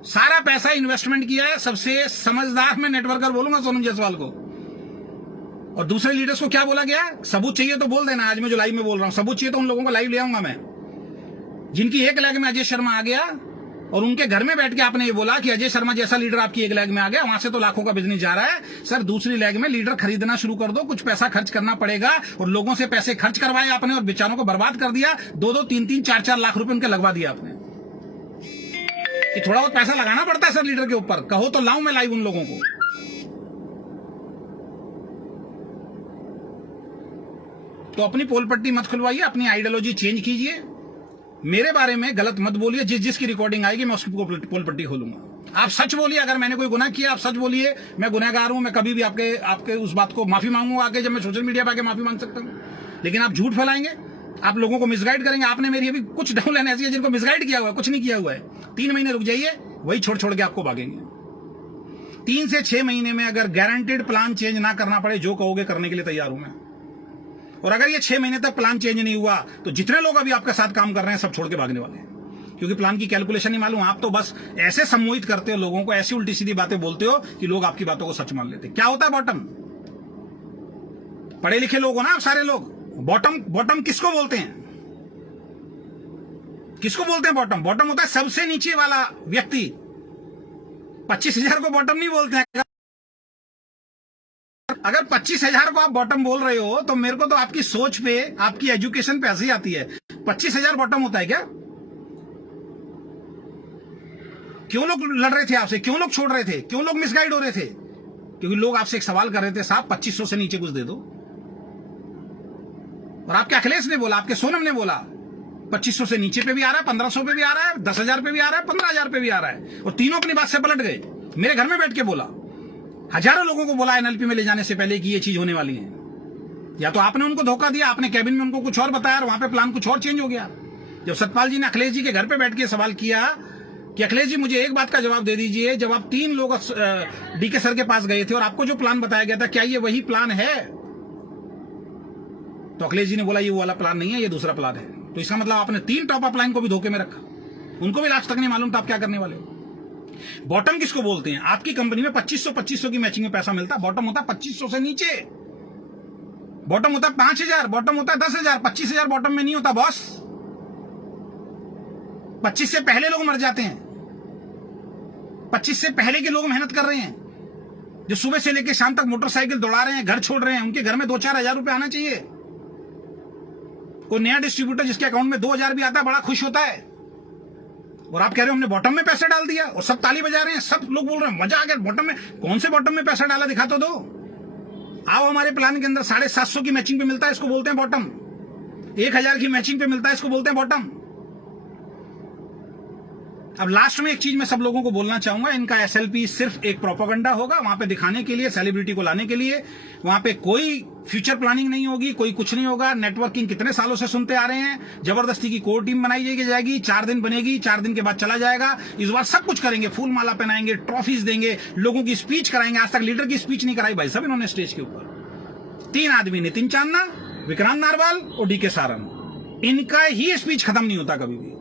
सारा पैसा इन्वेस्टमेंट किया है। सबसे समझदार मैं नेटवर्कर बोलूंगा सोनम जायसवाल को। और दूसरे लीडर्स को क्या बोला गया? सबूत चाहिए तो बोल देना। आज मैं जो लाइव में बोल रहा हूं सबूत चाहिए तो उन लोगों को लाइव ले आऊंगा मैं, जिनकी 1 लाख में अजय शर्मा आ गया और उनके घर में बैठ के आपने ये बोला कि अजय शर्मा जैसा लीडर आपकी 1 लाख में आ गया, वहां से तो लाखों का बिजनेस जा रहा है। सर दूसरी लेग में लीडर खरीदना शुरू कर दो, कुछ पैसा खर्च करना पड़ेगा। और लोगों से पैसे खर्च करवाए आपने और बेचारों को बर्बाद कर दिया। 2-2, 3-3, 4-4 लाख रुपए उनके लगवा दिया आपने। कि थोड़ा बहुत पैसा लगाना पड़ता है सर लीडर के ऊपर। कहो तो लाऊं मैं लाइव उन लोगों को। तो अपनी पोल पट्टी मत खुलवाइए, अपनी आइडियोलॉजी चेंज कीजिए, मेरे बारे में गलत मत बोलिए। जिसकी रिकॉर्डिंग आएगी मैं उसकी पोल पट्टी खोलूंगा। आप सच बोलिए, अगर मैंने कोई गुनाह किया आप सच बोलिए, मैं गुनहगार हूं, मैं कभी भी आपके उस बात को माफी मांगूंगा आगे, जब मैं सोशल मीडिया पर आके माफी मांग सकता हूं। लेकिन आप झूठ फैलाएंगे, आप लोगों को मिसगाइड करेंगे। आपने मेरी अभी कुछ डाउनलाइन ऐसी है जिनको मिसगाइड किया हुआ है, कुछ नहीं किया हुआ है। 3 महीने रुक जाइए, वही छोड़ छोड़ के आपको भागेंगे। 3 से 6 महीने में अगर गारंटेड प्लान चेंज ना करना पड़े, जो कहोगे करने के लिए तैयार हूं मैं। और अगर ये 6 महीने तक प्लान चेंज नहीं हुआ तो जितने लोग अभी आपके साथ काम कर रहे हैं सब छोड़ के भागने वाले हैं, क्योंकि प्लान की कैलकुलेशन नहीं मालूम। आप तो बस ऐसे सम्मोहित करते हो लोगों को, ऐसी उल्टी सीधी बातें बोलते हो कि लोग आपकी बातों को सच मान लेते। क्या होता है बॉटम? पढ़े लिखे लोग हो ना आप सारे लोग। बॉटम किसको बोलते हैं? किसको बोलते हैं बॉटम? बॉटम होता है सबसे नीचे वाला व्यक्ति। 25,000 को बॉटम नहीं बोलते हैं। अगर 25,000 को आप बॉटम बोल रहे हो तो मेरे को तो आपकी सोच पे, आपकी एजुकेशन पे हंसी आती है। 25,000 बॉटम होता है क्या? क्यों लोग लड़ रहे थे आपसे? क्यों लोग छोड़ रहे थे? क्यों लोग मिसगाइड हो रहे थे? क्योंकि लोग आपसे एक सवाल कर रहे थे, साहब 2500 से नीचे कुछ दे दो। और आपके अखिलेश ने बोला, आपके सोनम ने बोला 2500 से नीचे पे भी आ रहा है, 1500 पे भी आ रहा है, 10,000 पे भी आ रहा है, 15,000 पे भी आ रहा है। और तीनों अपनी बात से पलट गए। मेरे घर में बैठ के बोला, हजारों लोगों को बोला एनएलपी में ले जाने से पहले कि ये चीज होने वाली है। या तो आपने उनको धोखा दिया, आपने कैबिन में उनको कुछ और बताया और वहां पे प्लान कुछ और चेंज हो गया। जब सतपाल जी ने अखिलेश जी के घर पे बैठ के सवाल किया कि अखिलेश जी मुझे एक बात का जवाब दे दीजिए, जब आप 3 लोग डीके सर के पास गए थे और आपको जो प्लान बताया गया था क्या ये वही प्लान है? तो अखिलेश जी ने बोला ये वो वाला प्लान नहीं है, ये दूसरा प्लान है। तो इसका मतलब आपने 3 टॉप अप लाइन को भी धोखे में रखा, उनको भी लास्ट तक नहीं मालूम था आप क्या करने वाले हो। बॉटम किसको बोलते हैं? आपकी कंपनी में 2500 की मैचिंग में पैसा मिलता है, बॉटम होता है 2500 से नीचे। बॉटम होता है 5,000, बॉटम होता है 10,000, 25,000 बॉटम में नहीं होता बॉस। 25 से पहले लोग मर जाते हैं। 25 से पहले के लोग मेहनत कर रहे हैं, जो सुबह से लेकर शाम तक मोटरसाइकिल दौड़ा रहे हैं, घर छोड़ रहे हैं, उनके घर में 2-4 हजार रुपए आना चाहिए। कोई नया डिस्ट्रीब्यूटर जिसके अकाउंट में 2,000 भी आता है बड़ा खुश होता है। और आप कह रहे हो हमने बॉटम में पैसा डाल दिया, और सब ताली बजा रहे हैं, सब लोग बोल रहे हैं मजा आ गया बॉटम में। कौन से बॉटम में पैसा डाला दिखा तो दो। आओ हमारे प्लान के अंदर 750 की मैचिंग पे मिलता है, इसको बोलते हैं बॉटम। 1000 की मैचिंग पे मिलता है, इसको बोलते हैं बॉटम। अब लास्ट में एक चीज मैं सब लोगों को बोलना चाहूंगा, इनका एसएलपी सिर्फ एक प्रोपेगेंडा होगा, वहां पे दिखाने के लिए, सेलिब्रिटी को लाने के लिए। वहां पे कोई फ्यूचर प्लानिंग नहीं होगी, कोई कुछ नहीं होगा। नेटवर्किंग कितने सालों से सुनते आ रहे हैं, जबरदस्ती की कोर टीम बनाई जाएगी, 4 दिन बनेगी, 4 दिन के बाद चला जाएगा। इस बार सब कुछ करेंगे, फूल माला पहनाएंगे, ट्रॉफीज देंगे, लोगों की स्पीच कराएंगे। आज तक लीडर की स्पीच नहीं कराई भाई साहब इन्होंने स्टेज के ऊपर। 3 आदमी, नितिन चांदना, विक्रांत नारवाल और डीके सारन, इनका ही स्पीच खत्म नहीं होता कभी भी।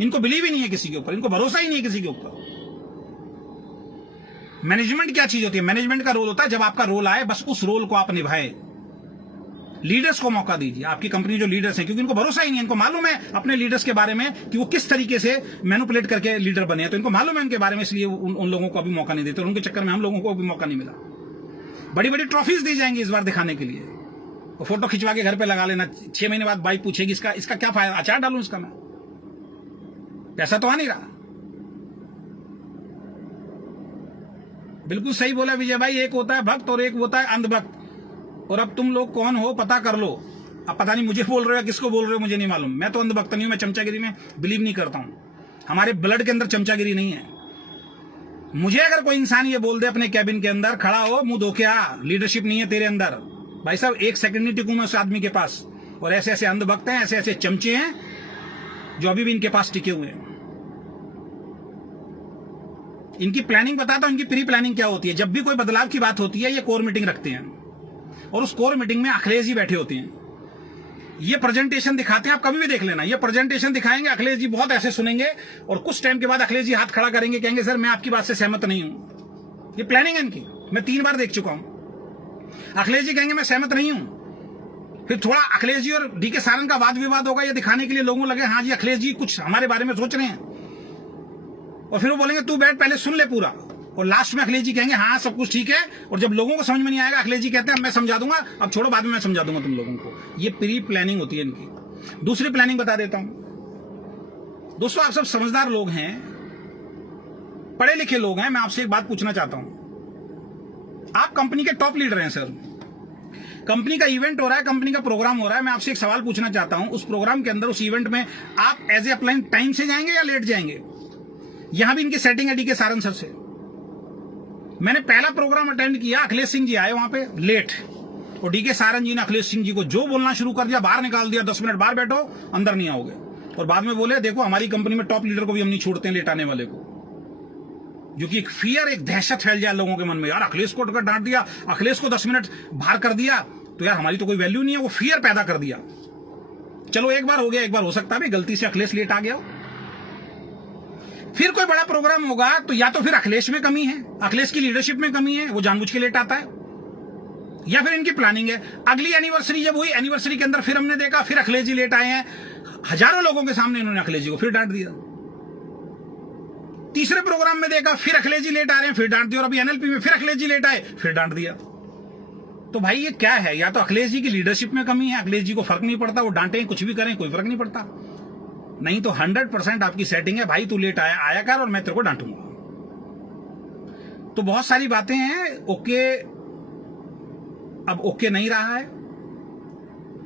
इनको बिलीव ही नहीं है किसी के ऊपर, इनको भरोसा ही नहीं है किसी के ऊपर। मैनेजमेंट क्या चीज होती है? मैनेजमेंट का रोल होता है जब आपका रोल आए बस उस रोल को आप निभाएं। लीडर्स को मौका दीजिए, आपकी कंपनी जो लीडर्स हैं, क्योंकि इनको भरोसा ही नहीं है। इनको मालूम है अपने लीडर्स के बारे में कि वो किस तरीके से मैनिपुलेट करके लीडर बने हैं, तो इनको मालूम है उनके बारे में, इसलिए उन लोगों को अभी मौका नहीं देते। और उनके चक्कर में हम लोगों को अभी मौका नहीं मिला। बड़ी बड़ी ट्रॉफीज दी जाएंगी इस बार दिखाने के लिए, और फोटो खिंचवा के घर पे लगा लेना। 6 महीने बाद बाइक पूछेगी इसका क्या फायदा, अचार डालूं इसका मैं, पैसा तो आ नहीं रहा। बिल्कुल सही बोला विजय भाई, एक होता है भक्त और एक होता है अंधभक्त। और अब तुम लोग कौन हो पता कर लो। अब पता नहीं मुझे बोल रहे हो किसको बोल रहे हो मुझे नहीं मालूम। मैं तो अंधभक्त नहीं हूं, मैं चमचागिरी में बिलीव नहीं करता हूं। हमारे ब्लड के अंदर चमचागिरी नहीं है। मुझे अगर कोई इंसान ये बोल दे अपने कैबिन के अंदर खड़ा हो, मुंह धो के आ, लीडरशिप नहीं है तेरे अंदर, भाई साहब 1 सेकंड नहीं टिकूं मैं उस आदमी के पास। और ऐसे ऐसे अंधभक्त हैं, ऐसे ऐसे चमचे हैं जो अभी भी इनके पास टिके हुए हैं। इनकी प्लानिंग बताता हूं, इनकी प्री प्लानिंग क्या होती है। जब भी कोई बदलाव की बात होती है, ये कोर मीटिंग रखते हैं, और उस कोर मीटिंग में अखिलेश जी बैठे होते हैं। ये प्रेजेंटेशन दिखाते हैं, आप कभी भी देख लेना। ये प्रेजेंटेशन दिखाएंगे, अखिलेश जी बहुत ऐसे सुनेंगे, और कुछ टाइम के बाद अखिलेश जी हाथ खड़ा करेंगे, कहेंगे सर मैं आपकी बात से सहमत नहीं हूं। ये प्लानिंग है इनकी, मैं 3 बार देख चुका हूं। अखिलेश जी कहेंगे मैं सहमत नहीं हूं, फिर थोड़ा अखिलेश जी और डीके सारन का वाद विवाद होगा, ये दिखाने के लिए लोगों लगे हाँ जी अखिलेश जी कुछ हमारे बारे में सोच रहे हैं, और फिर वो बोलेंगे तू बैठ पहले सुन ले पूरा। और लास्ट में अखिलेश जी कहेंगे हाँ सब कुछ ठीक है, और जब लोगों को समझ में नहीं आएगा अखिलेश जी कहते हैं मैं समझा दूंगा, अब छोड़ो बाद में मैं समझा दूंगा तुम लोगों को। ये प्री प्लानिंग होती है इनकी। दूसरी प्लानिंग बता देता हूं। दोस्तों आप सब समझदार लोग हैं, पढ़े लिखे लोग हैं, मैं आपसे एक बात पूछना चाहता हूं। आप कंपनी के टॉप लीडर हैं सर, कंपनी का इवेंट हो रहा है, कंपनी का प्रोग्राम हो रहा है, मैं आपसे एक सवाल पूछना चाहता हूं। उस प्रोग्राम के अंदर, उस इवेंट में आप एज ए अपलाइन टाइम से जाएंगे या लेट जाएंगे? यहां भी इनकी सेटिंग है डीके सारन सर से। मैंने पहला प्रोग्राम अटेंड किया, अखिलेश सिंह जी आए वहां पे लेट, और डीके सारन जी ने अखिलेश सिंह जी को जो बोलना शुरू कर दिया, बाहर निकाल दिया, 10 मिनट बाहर बैठो अंदर नहीं आओगे। और बाद में बोले देखो हमारी कंपनी में टॉप लीडर को भी हम नहीं छोड़ते हैं लेट आने वाले को। जो कि एक फियर, एक दहशत फैल जाए लोगों के मन में, यार अखिलेश को अगर डांट दिया, अखिलेश को 10 मिनट बाहर कर दिया तो यार हमारी तो कोई वैल्यू नहीं है। वो फियर पैदा कर दिया। चलो एक बार हो गया, एक बार हो सकता है गलती से अखिलेश लेट आ गया। फिर कोई बड़ा प्रोग्राम होगा तो या तो फिर अखिलेश में कमी है, अखिलेश की लीडरशिप में कमी है, वो जानबूझ के लेट आता है, या फिर इनकी प्लानिंग है। अगली एनिवर्सरी जब हुई, एनिवर्सरी के अंदर फिर हमने देखा फिर अखिलेश जी लेट आए हैं, हजारों लोगों के सामने इन्होंने अखिलेश जी को फिर डांट दिया। तीसरे प्रोग्राम में देखा फिर अखिलेश जी लेट आ रहे हैं, फिर डांट दिया। और अभी एनएलपी में फिर अखिलेश जी लेट आए, फिर डांट दिया। तो भाई ये क्या है? या तो अखिलेश जी की लीडरशिप में कमी है, अखिलेश जी को फर्क नहीं पड़ता, वो डांटे कुछ भी करें कोई फर्क नहीं पड़ता, नहीं तो 100% आपकी सेटिंग है भाई तू लेट आया कर और मैं तेरे को डांटूंगा। तो बहुत सारी बातें हैं। ओके अब ओके नहीं रहा है,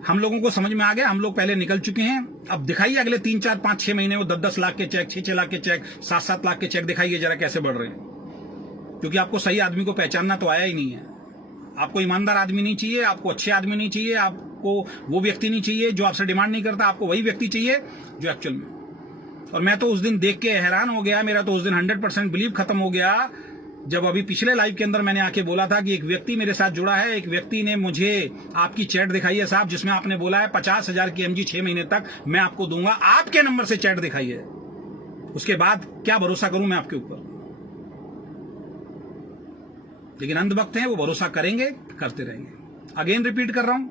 हम लोगों को समझ में आ गया, हम लोग पहले निकल चुके हैं। अब दिखाइए अगले 3, 4, 5, 6 महीने वो 10-10 लाख के चेक, 6-6 लाख के चेक, 7-7 लाख के चेक दिखाइए जरा कैसे बढ़ रहे हैं। क्योंकि आपको सही आदमी को पहचानना तो आया ही नहीं है। आपको ईमानदार आदमी नहीं चाहिए, आपको अच्छे आदमी नहीं चाहिए, आपको वो व्यक्ति नहीं चाहिए जो आपसे डिमांड नहीं करता, आपको वही व्यक्ति चाहिए जो एक्चुअल में। और मैं तो उस दिन देख के हैरान हो गया, मेरा तो उस दिन 100% बिलीव खत्म हो गया जब अभी पिछले लाइव के अंदर मैंने आके बोला था कि एक व्यक्ति मेरे साथ जुड़ा है, एक व्यक्ति ने मुझे आपकी चैट दिखाई है साहब, जिसमें आपने बोला है 50,000 की एमजी 6 महीने तक मैं आपको दूंगा, आपके नंबर से चैट दिखाई है। उसके बाद क्या भरोसा करूं मैं आपके ऊपर? लेकिन अंधभक्त हैं, वो भरोसा करेंगे, करते रहेंगे। अगेन रिपीट कर रहा हूं,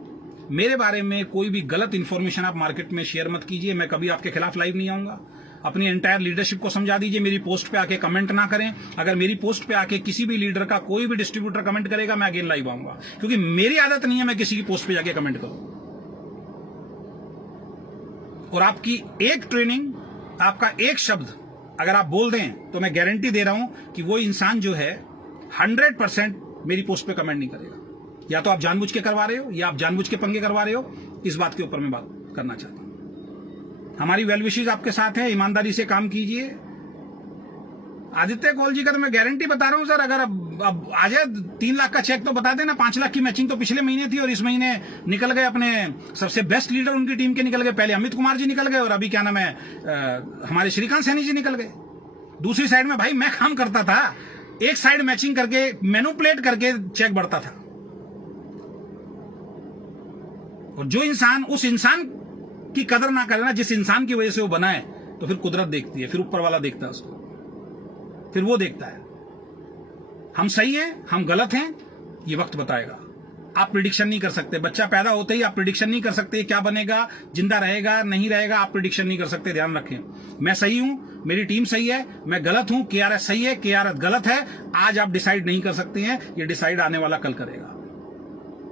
मेरे बारे में कोई भी गलत इंफॉर्मेशन आप मार्केट में शेयर मत कीजिए। मैं कभी आपके खिलाफ लाइव नहीं आऊंगा। अपनी एंटायर लीडरशिप को समझा दीजिए, मेरी पोस्ट पे आके कमेंट ना करें। अगर मेरी पोस्ट पे आके किसी भी लीडर का कोई भी डिस्ट्रीब्यूटर कमेंट करेगा, मैं अगेन लाइव आऊंगा, क्योंकि मेरी आदत नहीं है मैं किसी की पोस्ट पे जाके कमेंट करूं। और आपकी एक ट्रेनिंग, आपका एक शब्द अगर आप बोल दें तो मैं गारंटी दे रहा हूं कि वो इंसान जो है 100% मेरी पोस्ट पे कमेंट नहीं करेगा। या तो आप जानबूझ के करवा रहे हो या आप जानबूझ के पंगे करवा रहे हो, इस बात के ऊपर मैं बात करना चाहता हूं। हमारी वेल विशेज आपके साथ है, ईमानदारी से काम कीजिए। आदित्य कौल जी का तो मैं गारंटी बता रहा हूं सर, अगर अब आ जाए 3 लाख का चेक तो बता देना। 5 लाख की मैचिंग तो पिछले महीने थी और इस महीने निकल गए अपने सबसे बेस्ट लीडर उनकी टीम के निकल गए। पहले अमित कुमार जी निकल गए और अभी क्या नाम है हमारे श्रीकांत सैनी जी निकल गए। दूसरी साइड में भाई मैं काम करता था, एक साइड मैचिंग करके मैनिपुलेट करके चेक बढ़ता था। और जो इंसान उस इंसान की कदर ना करे ना, जिस इंसान की वजह से वो बना है, तो फिर कुदरत देखती है, फिर ऊपर वाला देखता है उसको, फिर वो देखता है हम सही हैं हम गलत हैं, ये वक्त बताएगा। आप प्रिडिक्शन नहीं कर सकते। बच्चा पैदा होते ही आप प्रिडिक्शन नहीं कर सकते क्या बनेगा, जिंदा रहेगा नहीं रहेगा, आप प्रिडिक्शन नहीं कर सकते। ध्यान रखें, मैं सही हूं, मेरी टीम सही है, मैं गलत हूं, केआरएस सही है, केआरएस गलत है। आज आप डिसाइड नहीं कर सकते हैं, ये डिसाइड आने वाला कल करेगा।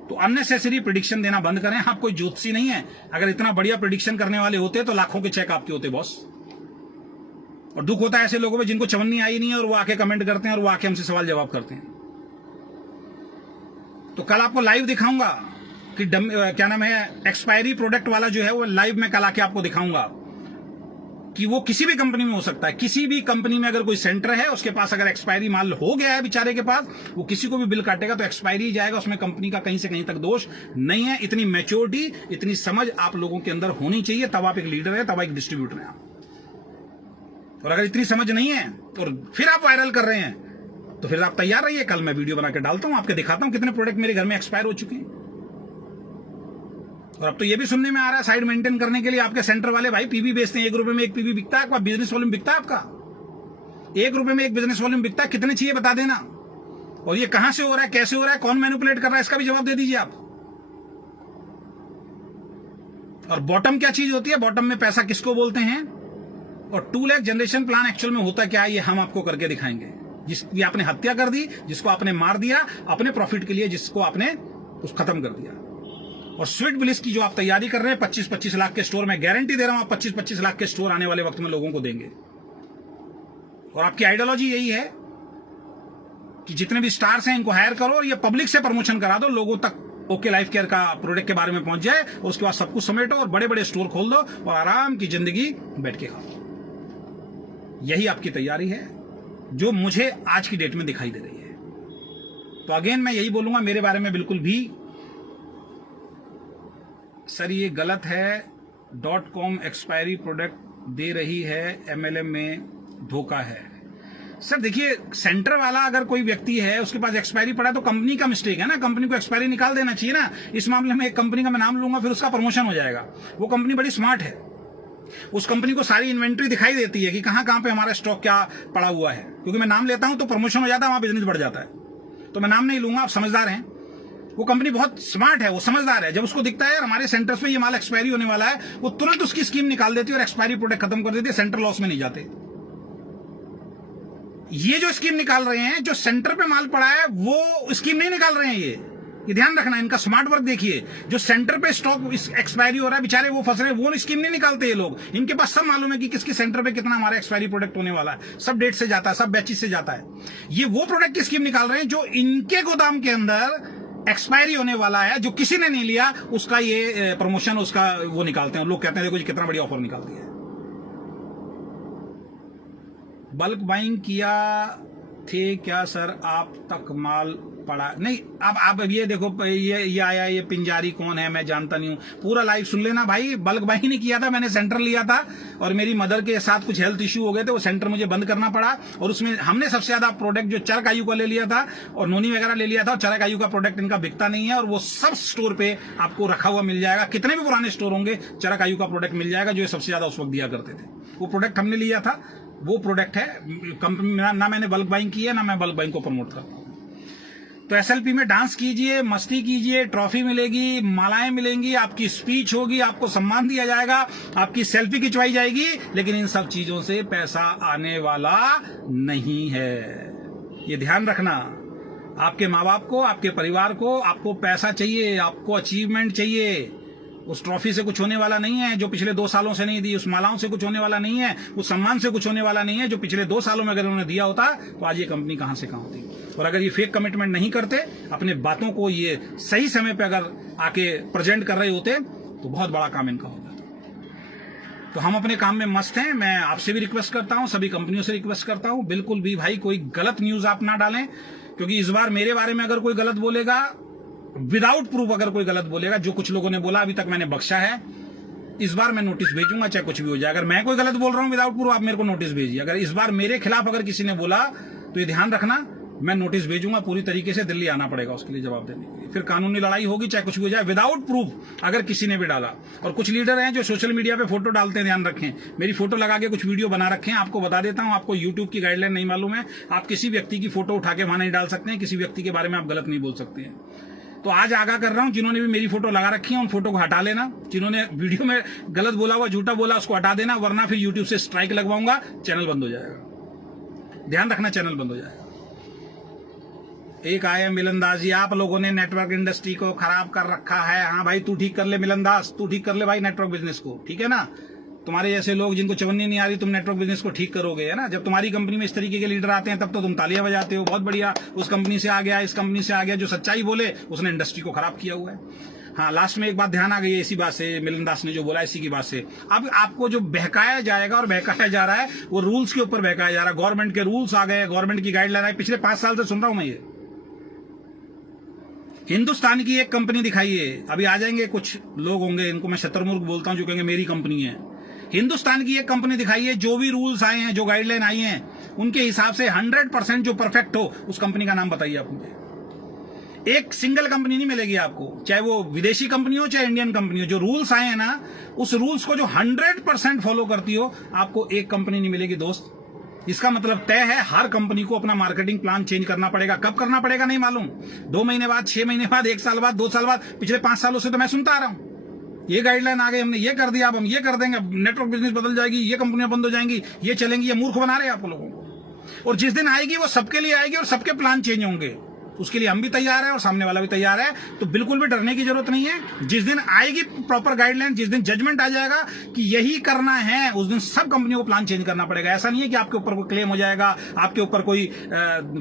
तो अननेसेसरी प्रिडिक्शन देना बंद करें। आप कोई ज्योतिषी नहीं है, अगर इतना बढ़िया प्रिडिक्शन करने वाले होते तो लाखों के चेक आपके होते बॉस। और दुख होता है ऐसे लोगों पे जिनको चवन्नी आई नहीं है और वो आके कमेंट करते हैं और वो आके हमसे सवाल जवाब करते हैं। तो कल आपको लाइव दिखाऊंगा कि क्या नाम है एक्सपायरी प्रोडक्ट वाला जो है वो लाइव में कल आके आपको दिखाऊंगा कि वो किसी भी कंपनी में हो सकता है। किसी भी कंपनी में अगर कोई सेंटर है, उसके पास अगर एक्सपायरी माल हो गया है बेचारे के पास, वो किसी को भी बिल काटेगा तो एक्सपायरी जाएगा, उसमें कंपनी का कहीं से कहीं तक दोष नहीं है। इतनी मैच्योरिटी, इतनी समझ आप लोगों के अंदर होनी चाहिए, तब आप एक लीडर है, तब एक डिस्ट्रीब्यूटर है आप। और अगर इतनी समझ नहीं है और फिर आप वायरल कर रहे हैं तो फिर आप तैयार रहिए, कल मैं वीडियो बना के डालता हूं, आपके दिखाता हूं कितने प्रोडक्ट मेरे घर में एक्सपायर हो चुके हैं। और अब तो ये भी सुनने में आ रहा है साइड मेंटेन करने के लिए आपके सेंटर वाले भाई पीवी बेचते हैं। 1 रुपए में 1 पीवी बिकता है, आपका बिजनेस वॉल्यूम बिकता है, आपका 1 रुपए में 1 बिजनेस वॉल्यूम बिकता है। कितने चाहिए बता देना। और ये कहां से हो रहा है, कैसे हो रहा है, कौन मैनिपुलेट कर रहा है, इसका भी जवाब दे दीजिए आप। और बॉटम क्या चीज होती है, बॉटम में पैसा किसको बोलते हैं, और 2 लाख जनरेशन प्लान एक्चुअल में होता क्या है, ये हम आपको करके दिखाएंगे। जिसकी आपने हत्या कर दी, जिसको आपने मार दिया अपने प्रॉफिट के लिए, जिसको आपने उस खत्म कर दिया। और स्वीट ब्लिस की जो आप तैयारी कर रहे हैं 25-25 लाख के स्टोर, मैं गारंटी दे रहा हूं आप 25-25 लाख के स्टोर आने वाले वक्त में लोगों को देंगे। और आपकी आइडियोलॉजी यही है कि जितने भी स्टार्स हैं इनको हायर करो और ये पब्लिक से प्रमोशन करा दो, लोगों तक ओके लाइफ केयर का प्रोडक्ट के बारे में पहुंच जाए, और उसके बाद सब कुछ समेटो और बड़े बड़े स्टोर खोल दो और आराम की जिंदगी बैठ के खाओ। यही आपकी तैयारी है जो मुझे आज की डेट में दिखाई दे रही है। तो अगेन मैं यही बोलूंगा, मेरे बारे में बिल्कुल भी सर ये गलत है, .com एक्सपायरी प्रोडक्ट दे रही है, MLM में धोखा है। सर देखिए, सेंटर वाला अगर कोई व्यक्ति है उसके पास एक्सपायरी पड़ा तो कंपनी का मिस्टेक है ना, कंपनी को एक्सपायरी निकाल देना चाहिए ना। इस मामले में एक कंपनी का मैं नाम लूंगा, फिर उसका प्रमोशन हो जाएगा। वो कंपनी बड़ी स्मार्ट है, उस कंपनी को सारी इन्वेंट्री दिखाई देती है कि कहां कहां पे हमारा स्टॉक क्या पड़ा हुआ है। क्योंकि मैं नाम लेता हूं तो प्रमोशन हो जाता है, वहां बिजनेस बढ़ जाता है। तो मैं नाम नहीं लूंगा, आप समझदार हैं। वो कंपनी बहुत स्मार्ट है, वो समझदार है। जब उसको दिखता है हमारे सेंटर्स पे ये माल एक्सपायरी होने वाला है, वो तुरंत उसकी स्कीम निकाल देती है और एक्सपायरी प्रोडक्ट खत्म कर देती है, सेंटर लॉस में नहीं जाते। ये जो स्कीम निकाल रहे हैं, जो सेंटर पे माल पड़ा है वो स्कीम नहीं निकाल रहे हैं। ये ध्यान रखना, इनका स्मार्ट वर्क देखिए। जो सेंटर पे स्टॉक एक्सपायरी हो रहा है, बेचारे वो फंस रहे हैं, वो स्कीम नहीं निकालते ये लोग। इनके पास सब मालूम है कि किसके सेंटर पे कितना हमारा एक्सपायरी प्रोडक्ट होने वाला है, सब डेट से जाता है, सब बैचेस से जाता है। ये वो प्रोडक्ट की स्कीम निकाल रहे हैं जो इनके गोदाम के अंदर एक्सपायरी होने वाला है, जो किसी ने नहीं लिया, उसका ये प्रमोशन, उसका वो निकालते हैं। लोग कहते हैं देखो जी कितना बढ़िया ऑफर निकाल दिया है। बल्क बाइंग किया थे क्या सर, आप तक माल पड़ा नहीं? अब ये देखो, ये आया, ये पिंजारी कौन है मैं जानता नहीं हूं। पूरा लाइव सुन लेना भाई। बल्क बाइंग नहीं किया था, मैंने सेंटर लिया था और मेरी मदर के साथ कुछ हेल्थ इश्यू हो गए थे, वो सेंटर मुझे बंद करना पड़ा। और उसमें हमने सबसे ज्यादा प्रोडक्ट जो चरक आयु का ले लिया था और नोनी वगैरह ले लिया था। और चरक आयु का प्रोडक्ट इनका बिकता नहीं है और वो सब स्टोर पे आपको रखा हुआ मिल जाएगा। कितने भी पुराने स्टोर होंगे, चरक आयु का प्रोडक्ट मिल जाएगा, जो ये सबसे ज्यादा उस वक्त दिया करते थे। वो प्रोडक्ट हमने लिया था, वो प्रोडक्ट है। कंपनी ना मैंने बल्क बाइंग की है, ना मैं बल्क बाइंग को प्रमोट करता हूं। तो SLP में डांस कीजिए, मस्ती कीजिए, ट्रॉफी मिलेगी, मालाएं मिलेंगी, आपकी स्पीच होगी, आपको सम्मान दिया जाएगा, आपकी सेल्फी खिंचवाई जाएगी, लेकिन इन सब चीजों से पैसा आने वाला नहीं है। ये ध्यान रखना। आपके माँ बाप को, आपके परिवार को, आपको पैसा चाहिए, आपको अचीवमेंट चाहिए। उस ट्रॉफी से कुछ होने वाला नहीं है जो पिछले 2 सालों से नहीं दी, उस मालाओं से कुछ होने वाला नहीं है, उस सम्मान से कुछ होने वाला नहीं है जो पिछले 2 सालों में अगर उन्होंने दिया होता तो आज ये कंपनी कहां से कहां होती। और अगर ये फेक कमिटमेंट नहीं करते, अपने बातों को ये सही समय पर अगर आके प्रेजेंट कर रहे होते तो बहुत बड़ा काम इनका होगा। तो हम अपने काम में मस्त हैं। मैं आपसे भी रिक्वेस्ट करता हूं, सभी कंपनियों से रिक्वेस्ट करता हूं, बिल्कुल भी भाई कोई गलत न्यूज आप ना डालें, क्योंकि इस बार मेरे बारे में अगर कोई गलत बोलेगा, विदाउट प्रूफ अगर कोई गलत बोलेगा, जो कुछ लोगों ने बोला अभी तक मैंने बख्शा है, इस बार मैं नोटिस भेजूंगा, चाहे कुछ भी हो जाए। अगर मैं कोई गलत बोल रहा हूं विदाउट प्रूफ, आप मेरे को नोटिस भेजिए। अगर इस बार मेरे खिलाफ अगर किसी ने बोला तो ये ध्यान रखना, मैं नोटिस भेजूंगा, पूरी तरीके से दिल्ली आना पड़ेगा उसके लिए जवाब देने के लिए। फिर कानूनी लड़ाई होगी, चाहे कुछ भी हो जाए, विदाउट प्रूफ अगर किसी ने भी डाला। और कुछ लीडर हैं जो सोशल मीडिया पे फोटो डालते हैं, ध्यान रखें, मेरी फोटो लगा के कुछ वीडियो बना रखे हैं। आपको बता देता हूं, आपको यूट्यूब की गाइडलाइन नहीं मालूम है, आप किसी व्यक्ति की फोटो उठा के वहां नहीं डाल सकते हैं, किसी व्यक्ति के बारे में आप गलत नहीं बोल सकते हैं। तो आज आगाह कर रहा हूं, जिन्होंने भी मेरी फोटो लगा रखी है उन फोटो को हटा लेना, जिन्होंने वीडियो में गलत बोला हुआ, झूठा बोला, उसको हटा देना, वरना फिर यूट्यूब से स्ट्राइक लगवाऊंगा, चैनल बंद हो जाएगा। ध्यान रखना, चैनल बंद हो जाएगा। एक आए मिलन दास जी, आप लोगों ने नेटवर्क इंडस्ट्री को खराब कर रखा है। हाँ भाई, तू ठीक कर ले मिलन दास, तू ठीक कर ले भाई नेटवर्क बिजनेस को, ठीक है ना। तुम्हारे जैसे लोग जिनको चवन्नी नहीं आ रही, तुम नेटवर्क बिजनेस को ठीक करोगे, है ना। जब तुम्हारी कंपनी में इस तरीके के लीडर आते हैं तब तो तुम तालियां बजाते हो, बहुत बढ़िया, उस कंपनी से आ गया, इस कंपनी से आ गया। जो सच्चाई बोले उसने इंडस्ट्री को खराब किया हुआ है। हाँ, लास्ट में एक बात ध्यान आ गई है इसी बात से, मिलन दास ने जो बोला इसी की बात से। अब आपको जो बहकाया जाएगा और बहकाया जा रहा है वो रूल्स के ऊपर बहकाया जा रहा है। गवर्नमेंट के रूल्स आ गए, गवर्नमेंट की गाइडलाइन आई, पिछले 5 साल से सुन रहा हूं मैं ये। हिंदुस्तान की एक कंपनी दिखाइए, अभी आ जाएंगे कुछ लोग होंगे, इनको मैं शतरमुर्ग बोलता हूं, जो कहेंगे मेरी कंपनी है। हिंदुस्तान की एक कंपनी दिखाइए, जो भी रूल्स आए हैं, जो गाइडलाइन आई हैं, उनके हिसाब से 100% जो परफेक्ट हो, उस कंपनी का नाम बताइए आप मुझे। एक सिंगल कंपनी नहीं मिलेगी आपको, चाहे वो विदेशी कंपनी हो चाहे इंडियन कंपनी हो। जो रूल्स आए हैं ना, उस रूल्स को जो 100% फॉलो करती हो, आपको एक कंपनी नहीं मिलेगी दोस्त। इसका मतलब तय है, हर कंपनी को अपना मार्केटिंग प्लान चेंज करना पड़ेगा। कब करना पड़ेगा नहीं मालूम, 2 महीने बाद, 6 महीने बाद, 1 साल बाद, 2 साल बाद। पिछले 5 सालों से तो मैं सुनता आ रहा हूं, ये गाइडलाइन आ गई, हमने ये कर दिया, अब हम ये कर देंगे, नेटवर्क बिजनेस बदल जाएगी, ये कंपनियां बंद हो जाएंगी, ये चलेंगी। ये मूर्ख बना रहे हैं आप लोगों को। और जिस दिन आएगी वो सबके लिए आएगी और सबके प्लान चेंज होंगे, उसके लिए हम भी तैयार हैं और सामने वाला भी तैयार है। तो बिल्कुल भी डरने की जरूरत नहीं है। जिस दिन आएगी प्रॉपर गाइडलाइन, जिस दिन जजमेंट आ जाएगा कि यही करना है, उस दिन सब कंपनियों को प्लान चेंज करना पड़ेगा। ऐसा नहीं है कि आपके ऊपर कोई क्लेम हो जाएगा, आपके ऊपर कोई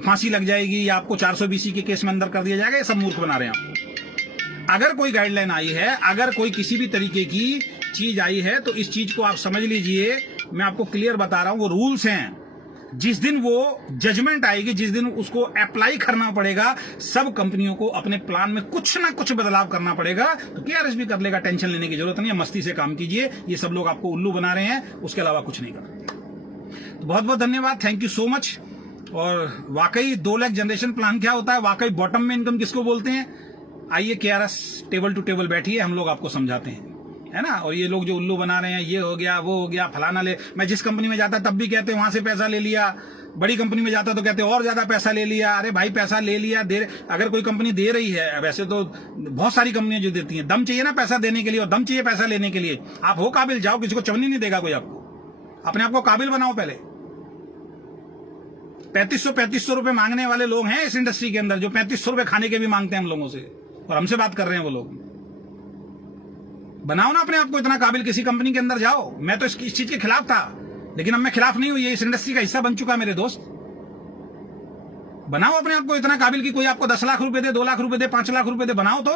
फांसी लग जाएगी या आपको 420 के केस में अंदर कर दिया जाएगा। ये सब मूर्ख बना रहे हैं आपको। अगर कोई गाइडलाइन आई है, अगर कोई किसी भी तरीके की चीज आई है, तो इस चीज को आप समझ लीजिए, मैं आपको क्लियर बता रहा हूं, वो रूल्स हैं। जिस दिन वो जजमेंट आएगी, जिस दिन उसको अप्लाई करना पड़ेगा, सब कंपनियों को अपने प्लान में कुछ ना कुछ बदलाव करना पड़ेगा। तो केआरएस भी कर लेगा, टेंशन लेने की जरूरत नहीं है, मस्ती से काम कीजिए। ये सब लोग आपको उल्लू बना रहे हैं, उसके अलावा कुछ नहीं कर रहे। तो बहुत बहुत धन्यवाद, थैंक यू सो मच। और वाकई 2 लाख जनरेशन प्लान क्या होता है, वाकई बॉटम में इनकम किसको बोलते हैं, आइए केआरएस टेबल टू टेबल बैठिए, हम लोग आपको समझाते हैं, है ना। और ये लोग जो उल्लू बना रहे हैं, ये हो गया, वो हो गया, फलाना ले। मैं जिस कंपनी में जाता तब भी कहते वहां से पैसा ले लिया, बड़ी कंपनी में जाता तो कहते और ज्यादा पैसा ले लिया। अरे भाई, पैसा ले लिया, अगर कोई कंपनी दे रही है, वैसे तो बहुत सारी कंपनियां जो देती हैं, दम चाहिए ना पैसा देने के लिए और दम चाहिए पैसा लेने के लिए। आप हो काबिल, जाओ, किसी को चवन्नी नहीं देगा कोई आपको। अपने आप को काबिल बनाओ पहले। 3500 रुपए मांगने वाले लोग हैं इस इंडस्ट्री के अंदर, जो 3500 रुपए खाने के भी मांगते हैं हम लोगों से, और हमसे बात कर रहे हैं वो लोग। बनाओ ना अपने आप को इतना काबिल, किसी कंपनी के अंदर जाओ। मैं तो इस चीज के खिलाफ था, लेकिन अब मैं खिलाफ नहीं हूं, ये इस इंडस्ट्री का हिस्सा बन चुका है मेरे दोस्त। बनाओ अपने आप को इतना काबिल कि कोई आपको 10 लाख रुपए दे, 2 लाख रुपए दे, 5 लाख रुपए दे, बनाओ तो।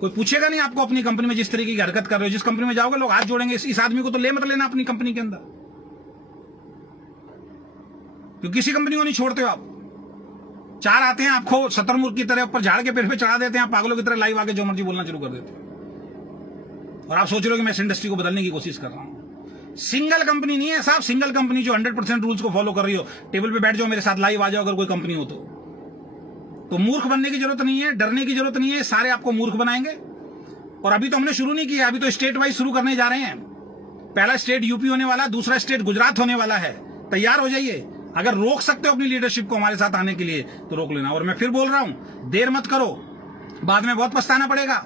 कोई पूछेगा नहीं आपको अपनी कंपनी में जिस तरीके की हरकत कर रहे हो। जिस कंपनी में जाओगे लोग हाथ जोड़ेंगे, इस आदमी को तो ले मत लेना अपनी कंपनी के अंदर, क्योंकि किसी कंपनी को नहीं छोड़ते हो आप। 4 आते हैं आपको शतरमुर्ग की तरह ऊपर झाड़ के पेड़ पे चढ़ा देते हैं, पागलों की तरह लाइव आके जो मर्जी बोलना शुरू कर देते हैं। और आप सोच रहे हो कि मैं इस इंडस्ट्री को बदलने की कोशिश कर रहा हूं। सिंगल कंपनी नहीं है साहब, सिंगल कंपनी जो 100% रूल्स को फॉलो कर रही हो। टेबल पे बैठ जाओ, मेरे साथ लाइव आ जाओ अगर कोई कंपनी हो तो मूर्ख बनने की जरूरत नहीं है, डरने की जरूरत नहीं है। सारे आपको मूर्ख बनाएंगे। और अभी तो हमने शुरू नहीं किया, अभी तो स्टेट वाइज शुरू करने जा रहे हैं। पहला स्टेट यूपी होने वाला, दूसरा स्टेट गुजरात होने वाला है। तैयार हो जाइए। अगर रोक सकते हो अपनी लीडरशिप को हमारे साथ आने के लिए तो रोक लेना। और मैं फिर बोल रहा हूं, देर मत करो, बाद में बहुत पछताना पड़ेगा।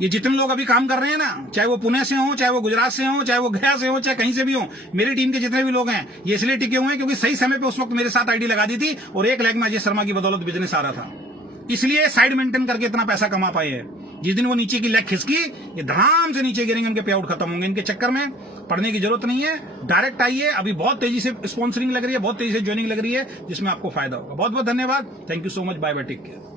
ये जितने लोग अभी काम कर रहे हैं ना, चाहे वो पुणे से हो, चाहे वो गुजरात से हो, चाहे वो गया से हो, चाहे कहीं से भी हो, मेरी टीम के जितने भी लोग हैं, ये इसलिए टिके हुए हैं क्योंकि सही समय पे उस वक्त मेरे साथ आईडी लगा दी थी और 1 लाख में अजय शर्मा की बदौलत बिजनेस आ रहा था। इसलिए साइड मेंटेन करके इतना पैसा कमा पाए हैं। जिस दिन वो नीचे की लेग खिसकी, ये धड़ाम से नीचे गिरेंगे, उनके पे आउट खत्म होंगे। इनके चक्कर में पढ़ने की जरूरत नहीं है, डायरेक्ट आइए। अभी बहुत तेजी से स्पॉन्सरिंग लग रही है, बहुत तेजी से ज्वाइनिंग लग रही है, जिसमें आपको फायदा होगा। बहुत बहुत धन्यवाद, thank you so much, bye bye, take care.